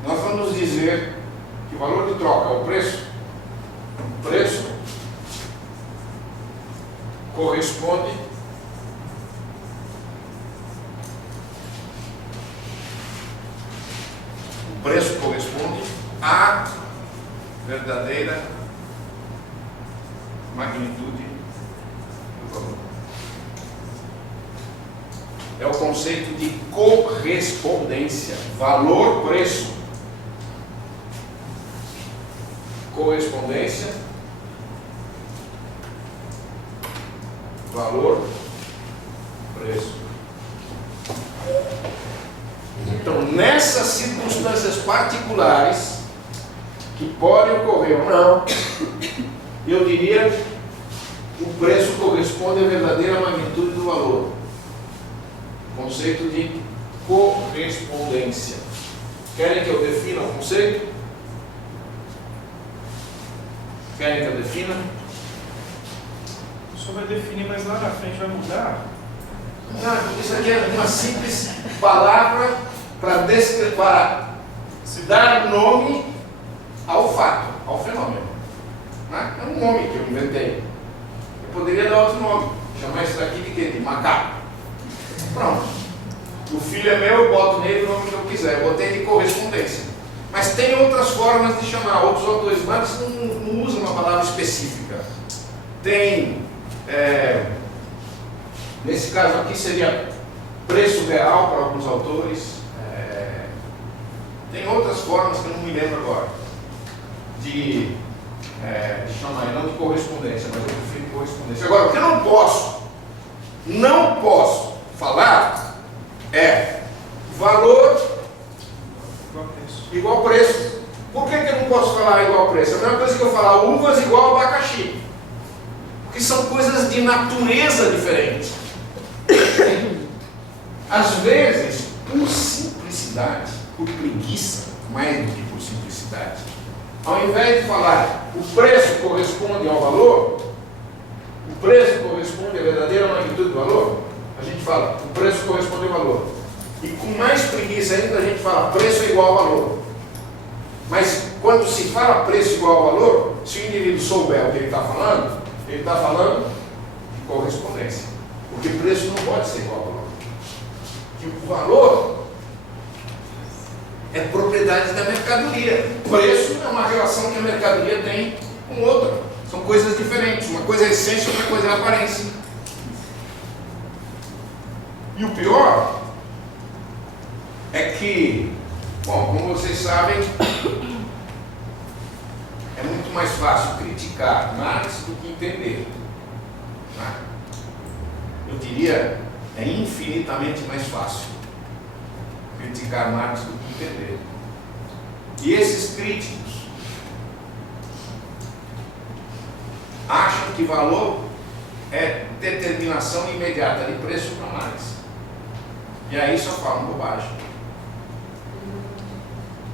nós vamos dizer que o valor de troca, o preço corresponde à verdadeira magnitude do valor. É o conceito de correspondência. Valor-preço. Correspondência. Valor-preço. Então, nessas circunstâncias particulares, que podem ocorrer ou não, eu diria que o preço corresponde à verdadeira magnitude do valor. Conceito de correspondência. Querem que eu defina o conceito? Querem que eu defina? O senhor vai definir, mas lá na frente vai mudar? Não, isso aqui é uma simples palavra para dar nome ao fato, ao fenômeno. Né? É um nome que eu inventei. Eu poderia dar outro nome, chamar isso daqui de quê? De macaco. Pronto. O filho é meu, eu boto nele o nome que eu quiser. Eu botei de correspondência. Mas tem outras formas de chamar. Outros autores, Marx não usam uma palavra específica. Tem, nesse caso aqui seria preço real para alguns autores. Tem outras formas que eu não me lembro agora de chamar, não de correspondência, mas eu prefiro correspondência. Agora, o que eu não posso falar é valor igual preço. Por que eu não posso falar igual preço? É a mesma coisa que eu falar uvas igual abacaxi. Porque são coisas de natureza diferente. Às vezes, por simplicidade, por preguiça, mais do que por simplicidade, ao invés de falar o preço corresponde ao valor, o preço corresponde à verdadeira magnitude do valor, a gente fala o preço corresponde ao valor. E com mais preguiça ainda a gente fala preço é igual ao valor. Mas quando se fala preço igual ao valor, se o indivíduo souber o que ele está falando de correspondência. Porque preço não pode ser igual ao valor. Que o valor é propriedade da mercadoria. Preço é uma relação que a mercadoria tem com outra. São coisas diferentes. Uma coisa é essência, outra coisa é aparência. E o pior é que, bom, como vocês sabem, é muito mais fácil criticar Marx do que entender. Né? eu diria, é infinitamente mais fácil criticar Marx do que entender. E esses críticos acham que valor é determinação imediata de preço para Marx. E aí só falam bobagem.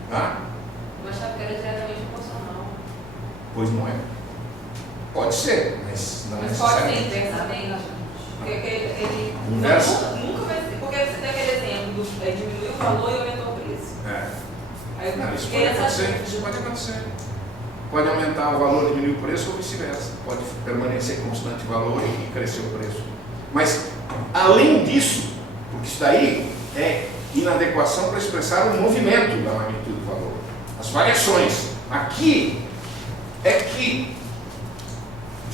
Tá? Eu achava que era diretamente proporcional. Pois não é. Pode ser, mas não Mas pode ser necessariamente. inversamente. Porque ele Inversa? nunca vai ser. Porque você tem aquele exemplo do diminuiu o valor e aumentou o preço. É. Aí eu Não, isso pode fiquei essa acontecer. Isso pode acontecer. Pode aumentar o valor, diminuir o preço ou vice-versa. Pode permanecer constante o valor e crescer o preço. Mas, além disso, porque isso daí é inadequação para expressar o movimento da magnitude do valor. As variações. Aqui é que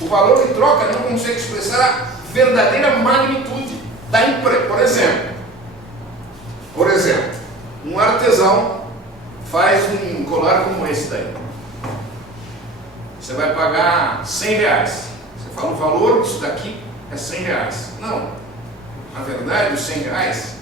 o valor de troca não consegue expressar a verdadeira magnitude da empresa. Por exemplo, um artesão faz um colar como esse daí. Você vai pagar R$100. Você fala, o valor disso daqui é R$100. Não. Na verdade, os R$100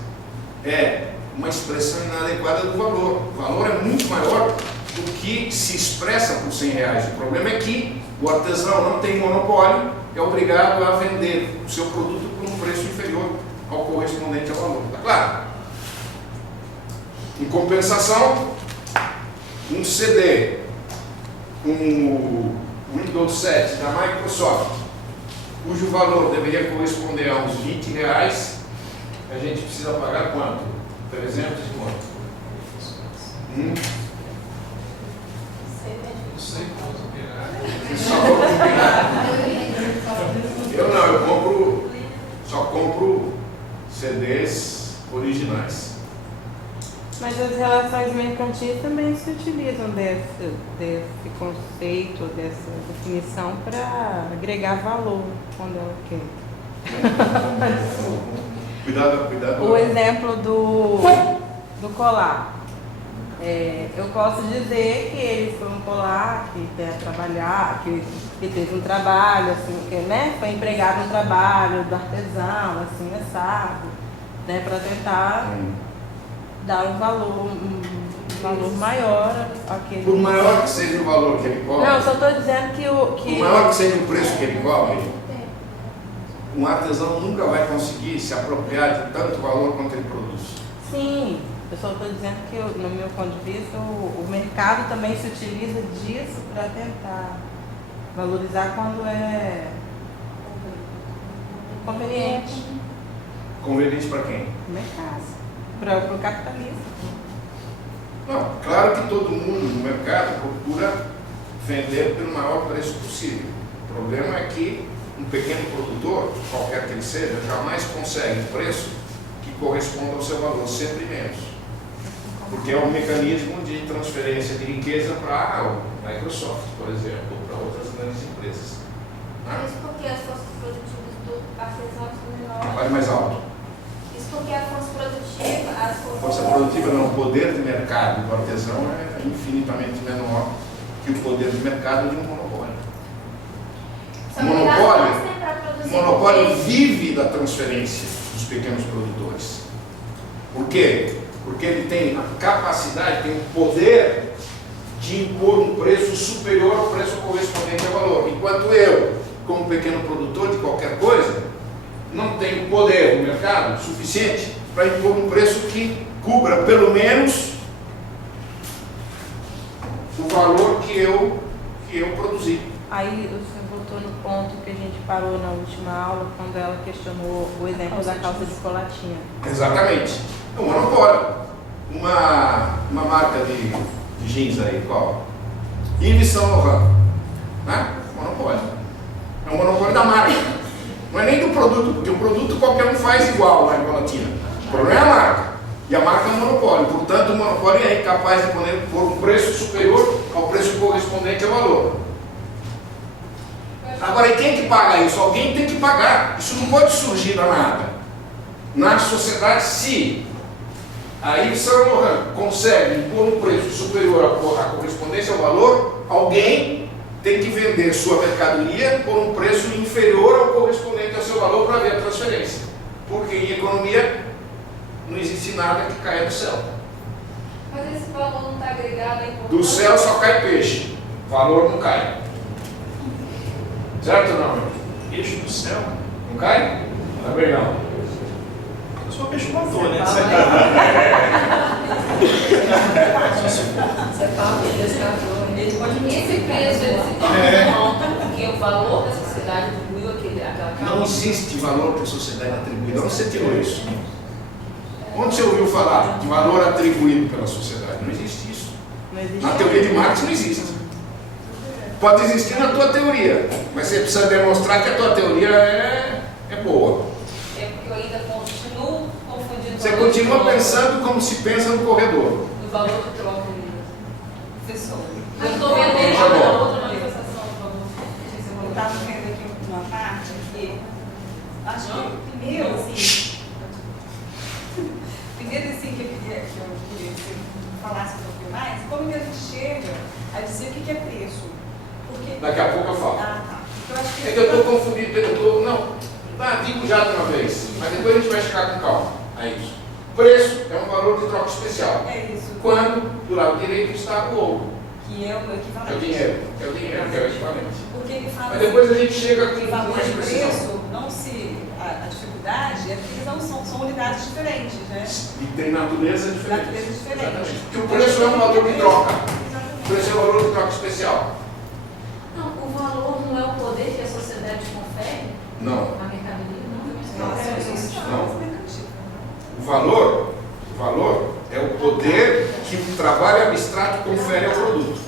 é uma expressão inadequada do valor. O valor é muito maior do que se expressa por R$100. O problema é que o artesão não tem monopólio, é obrigado a vender o seu produto por um preço inferior ao correspondente ao valor. Está claro? Em compensação, um CD, um Windows 7 da Microsoft, cujo valor deveria corresponder a uns R$20, a gente precisa pagar quanto? 300 e quanto? Não sei quanto pegar. Vocês só vão combinar. Eu não, eu só compro CDs originais. Mas as relações mercantis também se utilizam desse conceito, dessa definição para agregar valor quando ela quer. Cuidado. O exemplo do colar. Eu posso dizer que ele foi um colar que quer trabalhar, que teve um trabalho, assim, que, né, foi empregado no trabalho do artesão, assim, assado, né, para tentar dar um valor maior àquele. Por maior que seja o valor que ele cobra, Não, eu só estou dizendo que por maior que seja o preço que ele cobra, um artesão nunca vai conseguir se apropriar de tanto valor quanto ele produz. Sim, eu só estou dizendo que, no meu ponto de vista, o mercado também se utiliza disso para tentar valorizar quando é conveniente. Conveniente para quem? O mercado. Para o capitalista. Não, claro que todo mundo no mercado procura vender pelo maior preço possível. O problema é que um pequeno produtor, qualquer que ele seja, jamais consegue um preço que corresponda ao seu valor, sempre menos. Porque é um mecanismo de transferência de riqueza para a Microsoft, por exemplo, ou para outras grandes empresas. Isso porque as forças produtivas do artesão são menores. Vale mais alto. Isso porque a força produtiva, as Força produtiva não, o poder de mercado do artesão é infinitamente menor que o poder de mercado de um monopólio. O monopólio vive da transferência dos pequenos produtores. Por quê? Porque ele tem a capacidade, tem o poder de impor um preço superior ao preço correspondente ao valor. Enquanto eu, como pequeno produtor de qualquer coisa, não tenho poder no mercado suficiente para impor um preço que cubra pelo menos o valor que eu produzi. Aí você voltou no ponto que a gente parou na última aula, quando ela questionou o exemplo da calça de colatinha. Exatamente. É um monopólio. Uma marca de jeans aí, qual? Yves Saint Laurent. Né? Monopólio. É um monopólio da marca. Não é nem do produto, porque o produto qualquer um faz igual lá em Colatina. O problema é a marca. E a marca é um monopólio. Portanto, o monopólio é incapaz de pôr um preço superior ao preço correspondente ao valor. Agora, e quem que paga isso? Alguém tem que pagar. Isso não pode surgir da nada. Na sociedade, se a Yves Saint Laurent consegue impor um preço superior à correspondência ao valor, alguém tem que vender sua mercadoria por um preço inferior ao correspondente ao seu valor para ver a transferência. Porque em economia não existe nada que caia do céu. Mas esse valor não está agregado à importância. Do céu só cai peixe, valor não cai. Certo ou não? Peixe do céu. Não cai? Também não. Eu sou peixe voador, né? Você fala que pescador, ele pode Esse preço ele se torna porque o valor da sociedade atribuiu aquela Não existe valor que a sociedade atribuída. Onde você tirou isso? Onde você ouviu falar de valor atribuído pela sociedade? Não existe isso. Não existe. Na teoria de Marx não existe. Pode existir na tua teoria, mas você precisa demonstrar que a tua teoria é boa. É porque eu ainda continuo confundindo. Você continua pensando como se pensa no corredor. do valor de troca do professor. Eu Mas estou vendo também ele Tá bom. uma outra manifestação do valor. Eu estava vendo aqui uma parte que acho que primeiro assim que eu queria que você falasse um pouquinho mais, como que a gente chega a dizer o que é preço? Porque... Daqui a pouco eu falo. Ah, tá. Eu acho que É que eu estou confundido, digo já de uma vez, mas depois a gente vai chegar com calma. É isso. Preço é um valor de troca especial. é isso. Quando do lado direito está o ouro. Que é o É equivalente. o dinheiro. É o dinheiro que é o equivalente. Porque ele fala Mas depois a gente assim, chega que com valor mais de precisão. preço, não se... A dificuldade é porque não são unidades diferentes, né? E tem natureza diferente. Natureza diferente. Exatamente. Porque o preço é um valor de troca. O preço é um valor de troca especial. Não, o valor não é o poder que a sociedade confere Não. à mercadoria, não. Não. O valor é o poder que o trabalho abstrato confere ao produto.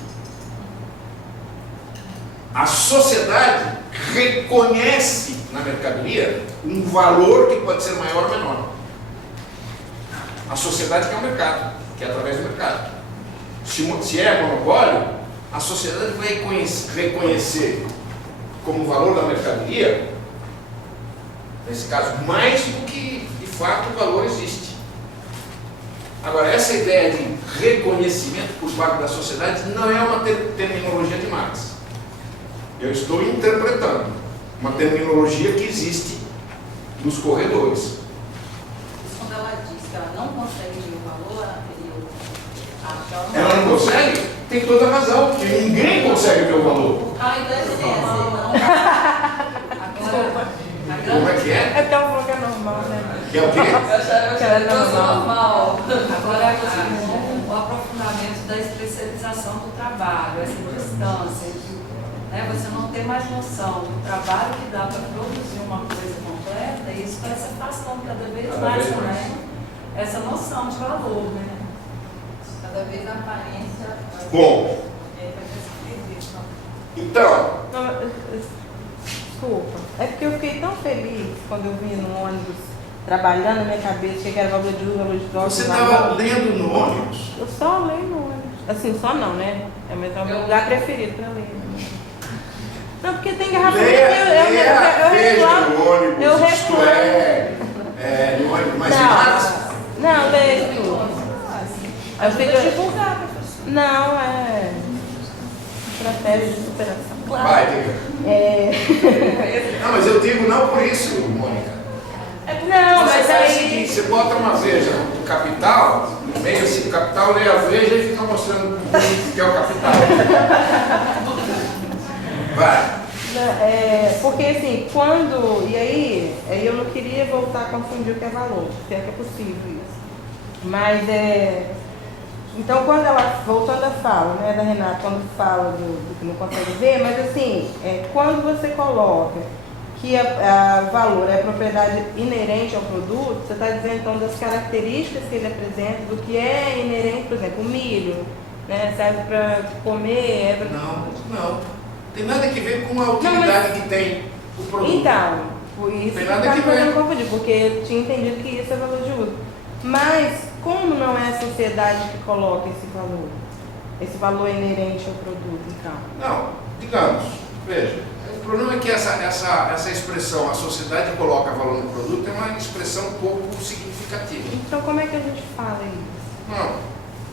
A sociedade reconhece na mercadoria um valor que pode ser maior ou menor. A sociedade que é o mercado, que é através do mercado. Se é monopólio, a sociedade vai reconhecer como valor da mercadoria, nesse caso, mais do que de fato o valor existe. Agora, essa ideia de reconhecimento por parte da sociedade não é uma terminologia de Marx. Eu estou interpretando uma terminologia que existe nos corredores. Quando ela diz que ela não consegue ver o valor, ela teria Ela não consegue? Tem toda a razão, porque ninguém consegue ver o valor. por causa da essência, Como é que é? É porque ela falou que é normal, né? Que é o quê? Que ela é normal. Agora, o aprofundamento da especialização do trabalho, essa distância, né, você não ter mais noção do trabalho que dá para produzir uma coisa completa, e isso vai se afastando cada vez Cada mais vez também. mais. Essa noção de valor, né? cada vez a aparência. Bom, Vai se perder, então. então, Não, desculpa. É porque eu fiquei tão feliz quando eu vi no ônibus trabalhando na minha cabeça, que era valor de uso, valor de troca. você valor. estava lendo no ônibus. Eu só leio no ônibus. Assim, só não, né? É o meu lugar preferido pra ler. Não, porque tem garrafa. Leia reclamo. no ônibus, Eu isto é no ônibus, mas em Marx. Não, leio tudo. Eu fico divulgar, professor. Não, é estratégia de superação. Vai, diga. Não, mas eu digo não por isso, Mônica. Não, Você mas faz o seguinte, aí. você bota uma veja do Capital, no meio assim do Capital, lê a veja e fica mostrando o que é o Capital. Vai. Porque assim, quando. E aí eu não queria voltar a confundir o que é valor, se é que é possível isso. Mas então quando ela, voltando à fala, né, da Renata, quando fala do que não consegue ver, mas assim, quando você coloca que a valor é a propriedade inerente ao produto, você está dizendo então das características que ele apresenta, do que é inerente, por exemplo, o milho, né, serve para comer, Não. Tem nada a ver com a utilidade que tem o produto. Então, por isso Tem que nada eu a estava ver. fazendo confundir, porque eu tinha entendido que isso é valor de uso. Mas, como não é a sociedade que coloca esse valor inerente ao produto, então? Não, digamos, veja, o problema é que essa expressão, a sociedade coloca valor no produto, é uma expressão pouco significativa. Então, como é que a gente fala isso? Não.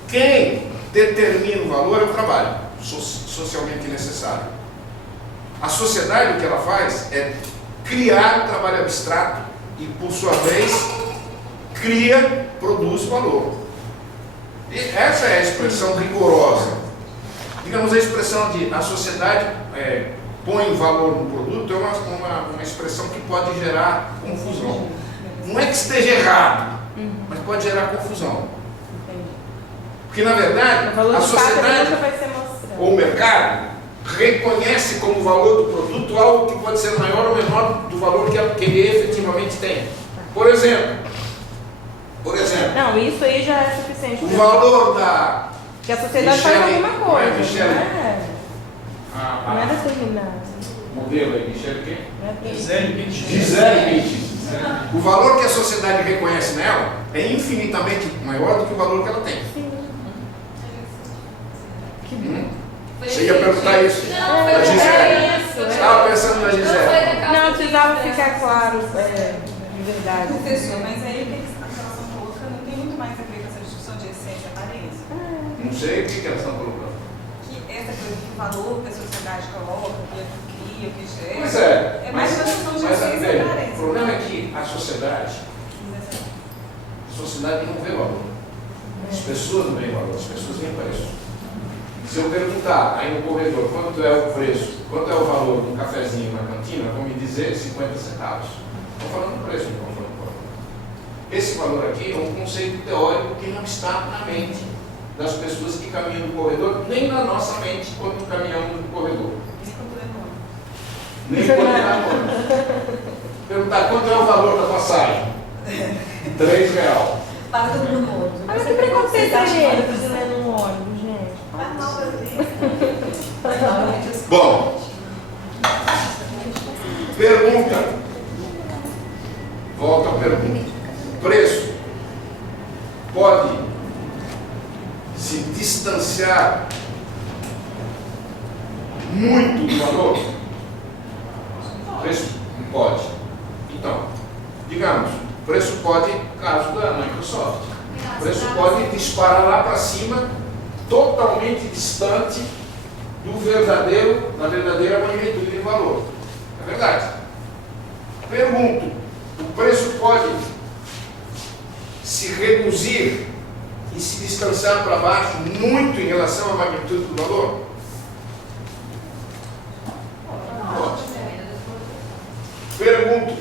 Quem determina o valor é o trabalho, socialmente necessário. A sociedade, o que ela faz é criar um trabalho abstrato e, por sua vez, produz valor. E essa é a expressão rigorosa. Digamos, a expressão de a sociedade põe valor no produto é uma expressão que pode gerar confusão. Não é que esteja errado, mas pode gerar confusão. Porque, na verdade, a sociedade ou o mercado reconhece como valor do produto algo que pode ser maior ou menor do valor que ele efetivamente tem. Por exemplo, Não, isso aí já é suficiente. o valor da Que a sociedade faz alguma coisa. Não é Michele? Não é determinado. Modelo aí, Michele quem? Gisele Bündchen. Gisele Bündchen. O valor que a sociedade reconhece nela é infinitamente maior do que o valor que ela tem. Você ia perguntar isso da Gisele? Estava pensando na Gisele. Não, precisava ficar claro, de verdade. Professor, mas aí o que eles estão colocando não tem muito mais a ver com essa discussão de essência e aparência. Não sei o que elas estão colocando. Que essa coisa que o valor que a sociedade coloca, o que cria, o que gera. Pois é. É mais uma questão de mas essência e veja, o aparência. problema é que a sociedade não vê valor. As pessoas não veem valor, as pessoas veem preço. Se eu perguntar aí no corredor quanto é o preço, quanto é o valor de um cafezinho na cantina, vão me dizer 50 centavos. Estão falando do preço, não estão falando do valor. Esse valor aqui é um conceito teórico que não está na mente das pessoas que caminham no corredor, nem na nossa mente quando caminhamos no corredor. Nem quando é perguntar quanto é o valor da passagem. R$3. Para todo mundo. Mas que preconceito é esse de ler no ônibus, gente? Bom, pergunta. Volta à pergunta. Preço pode se distanciar muito do valor? Preço pode. Então, digamos, o preço pode, caso da Microsoft, o preço pode disparar lá para cima, totalmente distante da verdadeira magnitude de valor. É verdade. Pergunto, o preço pode se reduzir e se distanciar para baixo muito em relação à magnitude do valor? Pode. Pergunto,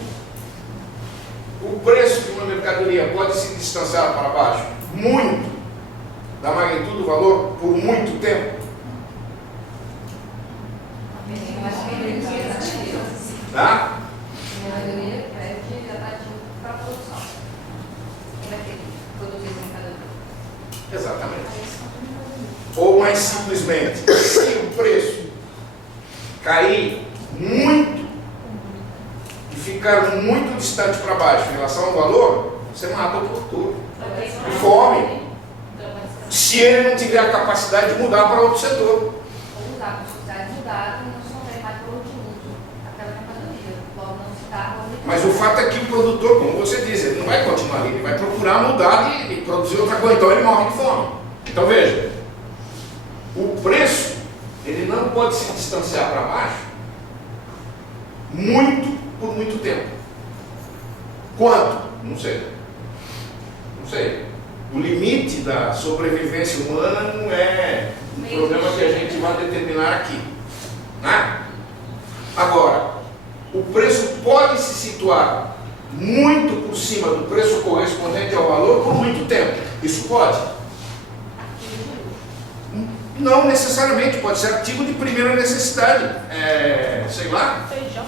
o preço de uma mercadoria pode se distanciar para baixo muito da magnitude do valor por muito tempo? Tá? A maioria é de atrativo para a produção. Quem vai ter que produzir mercadoria? Exatamente. Ou mais simplesmente, se o preço cair muito e ficar muito distante para baixo em relação ao valor, você mata o produtor. E fome. Se ele não tiver a capacidade de mudar para outro setor. Ou os hábitos sociais mudaram e não são mais para outro uso aquela mercadoria. Logo não se dá. Mas o fato é que o produtor, como você disse, ele não vai continuar ali, ele vai procurar mudar e produzir outra coisa, então ele morre de fome. Então veja, o preço, ele não pode se distanciar para baixo por muito tempo. Quanto? Não sei. Não sei. O limite da sobrevivência humana não é um problema que a gente vai determinar aqui. Né? Agora, o preço pode se situar muito por cima do preço correspondente ao valor por muito tempo. Isso pode. Não necessariamente, pode ser artigo de primeira necessidade. Sei lá. Feijão.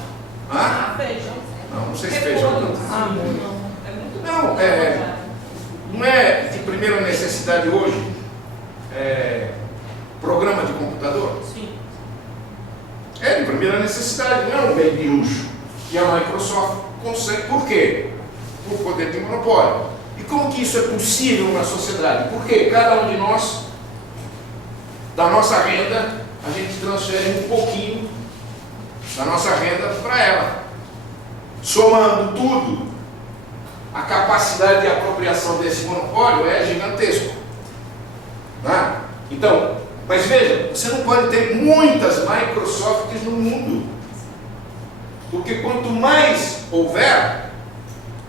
Ah? Feijão. Não sei se feijão não. Não, Não é de primeira necessidade hoje programa de computador? Sim. É de primeira necessidade, não é um bem de luxo. E a Microsoft consegue. Por quê? Por poder de monopólio. E como que isso é possível na sociedade? Porque cada um de nós, da nossa renda, a gente transfere um pouquinho da nossa renda para ela. Somando tudo, a capacidade de apropriação desse monopólio é gigantesco. Né? Então, mas veja, você não pode ter muitas Microsofts no mundo. Porque quanto mais houver,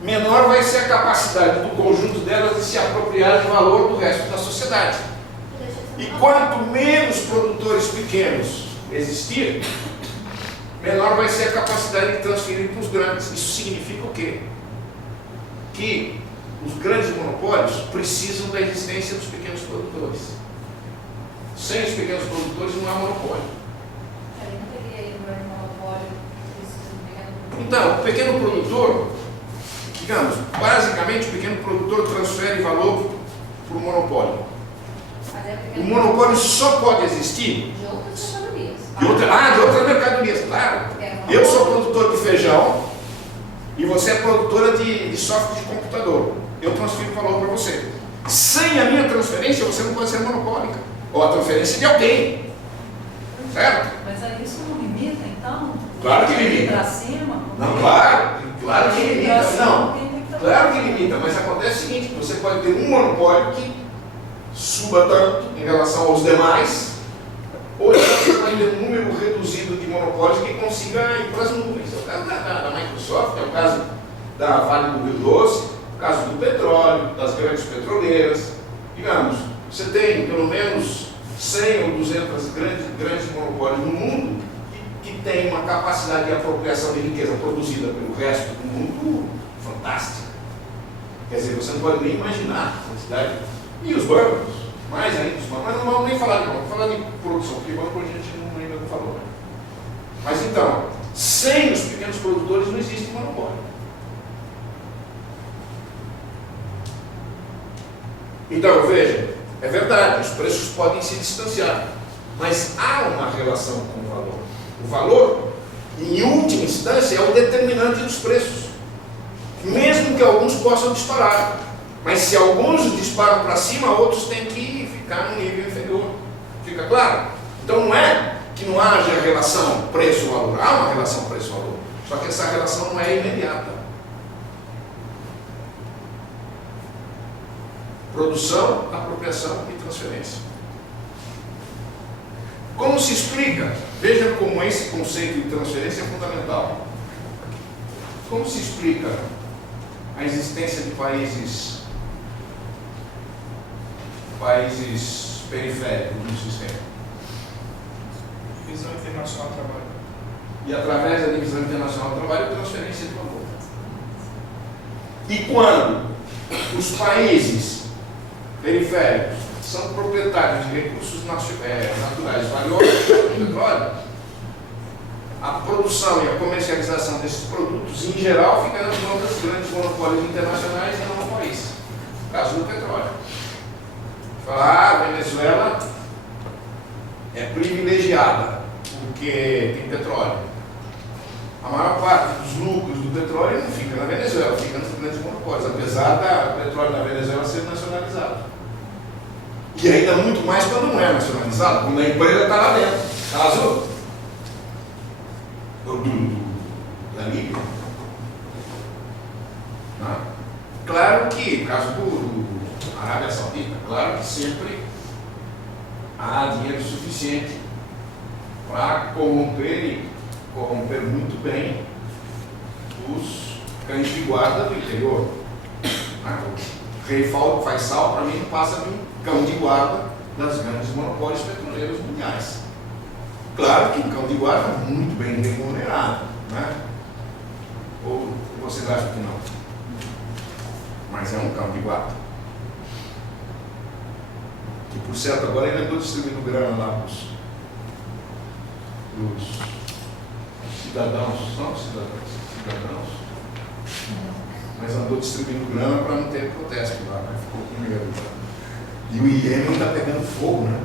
menor vai ser a capacidade do conjunto delas de se apropriar de valor do resto da sociedade. E quanto menos produtores pequenos existirem, menor vai ser a capacidade de transferir para os grandes. Isso significa o quê? Que os grandes monopólios precisam da existência dos pequenos produtores. Sem os pequenos produtores não há monopólio. Aí não teria aí um grande monopólio. Então, o pequeno produtor, digamos, basicamente o pequeno produtor transfere valor para o monopólio. O monopólio só pode existir De outras mercadorias. de outras mercadorias, claro. Eu sou produtor de feijão e você é produtora de software de computador. Eu transfiro valor para você. Sem a minha transferência, você não pode ser monopólica. Ou a transferência de alguém. Certo? Mas aí isso não limita, então? Claro que limita. Para cima? Não, claro que limita. Não, Quem tem que trabalhar? claro que limita, mas acontece o seguinte, você pode ter um monopólio que suba tanto em relação aos demais, ou então você pode ter um número reduzido de monopólios que consiga ir para as nuvens. É o caso da Microsoft, é o caso da Vale do Rio Doce, o caso do petróleo, das grandes petroleiras. Digamos, você tem pelo menos 100 ou 200 grandes monopólios no mundo que tem uma capacidade de apropriação de riqueza produzida pelo resto do mundo fantástica. Quer dizer, você não pode nem imaginar a quantidade. E os bancos, mais ainda os bancos, mas não vamos nem falar de banco, vamos falar de produção, porque banco a gente ainda não falou. Né? Mas então, sem os pequenos produtores não existe monopólio. Então, veja, é verdade, os preços podem se distanciar, mas há uma relação com o valor. O valor, em última instância, é o determinante dos preços. Mesmo que alguns possam disparar. Mas se alguns disparam para cima, outros têm que ficar no nível inferior. Fica claro? Então não é que não haja relação preço-valor. Há uma relação preço-valor. Só que essa relação não é imediata. Produção, apropriação e transferência. Como se explica? Veja como esse conceito de transferência é fundamental. Como se explica a existência de países periféricos no sistema? Divisão Internacional do Trabalho. E através da divisão internacional do trabalho, transferência de valor. E quando os países periféricos são proprietários de recursos naturais valiosos, como petróleo, a produção e a comercialização desses produtos, em geral, fica nas mãos dos grandes monopólios internacionais e não no país. No caso do petróleo. Falar, a Venezuela é privilegiada porque tem petróleo. A maior parte dos lucros do petróleo não fica na Venezuela, fica nos grandes monopólios, apesar do petróleo na Venezuela ser nacionalizado. E ainda muito mais quando não é nacionalizado, quando a empresa está lá dentro. Caso da Líbia. Né? Claro que, no caso do Arábia Saudita, claro que sempre há dinheiro suficiente para corromper muito bem os cães de guarda do interior. O rei Faisal, para mim, não passa de um cão de guarda das grandes monopólios petroleiros mundiais. Claro que um cão de guarda muito bem remunerado, né? Ou vocês acham que não? Mas é um cão de guarda. Que, por certo, agora ele andou distribuindo grana lá para os cidadãos, mas andou distribuindo grana para não ter protesto lá, né? Ficou com medo. E o Iêmen está pegando fogo, né?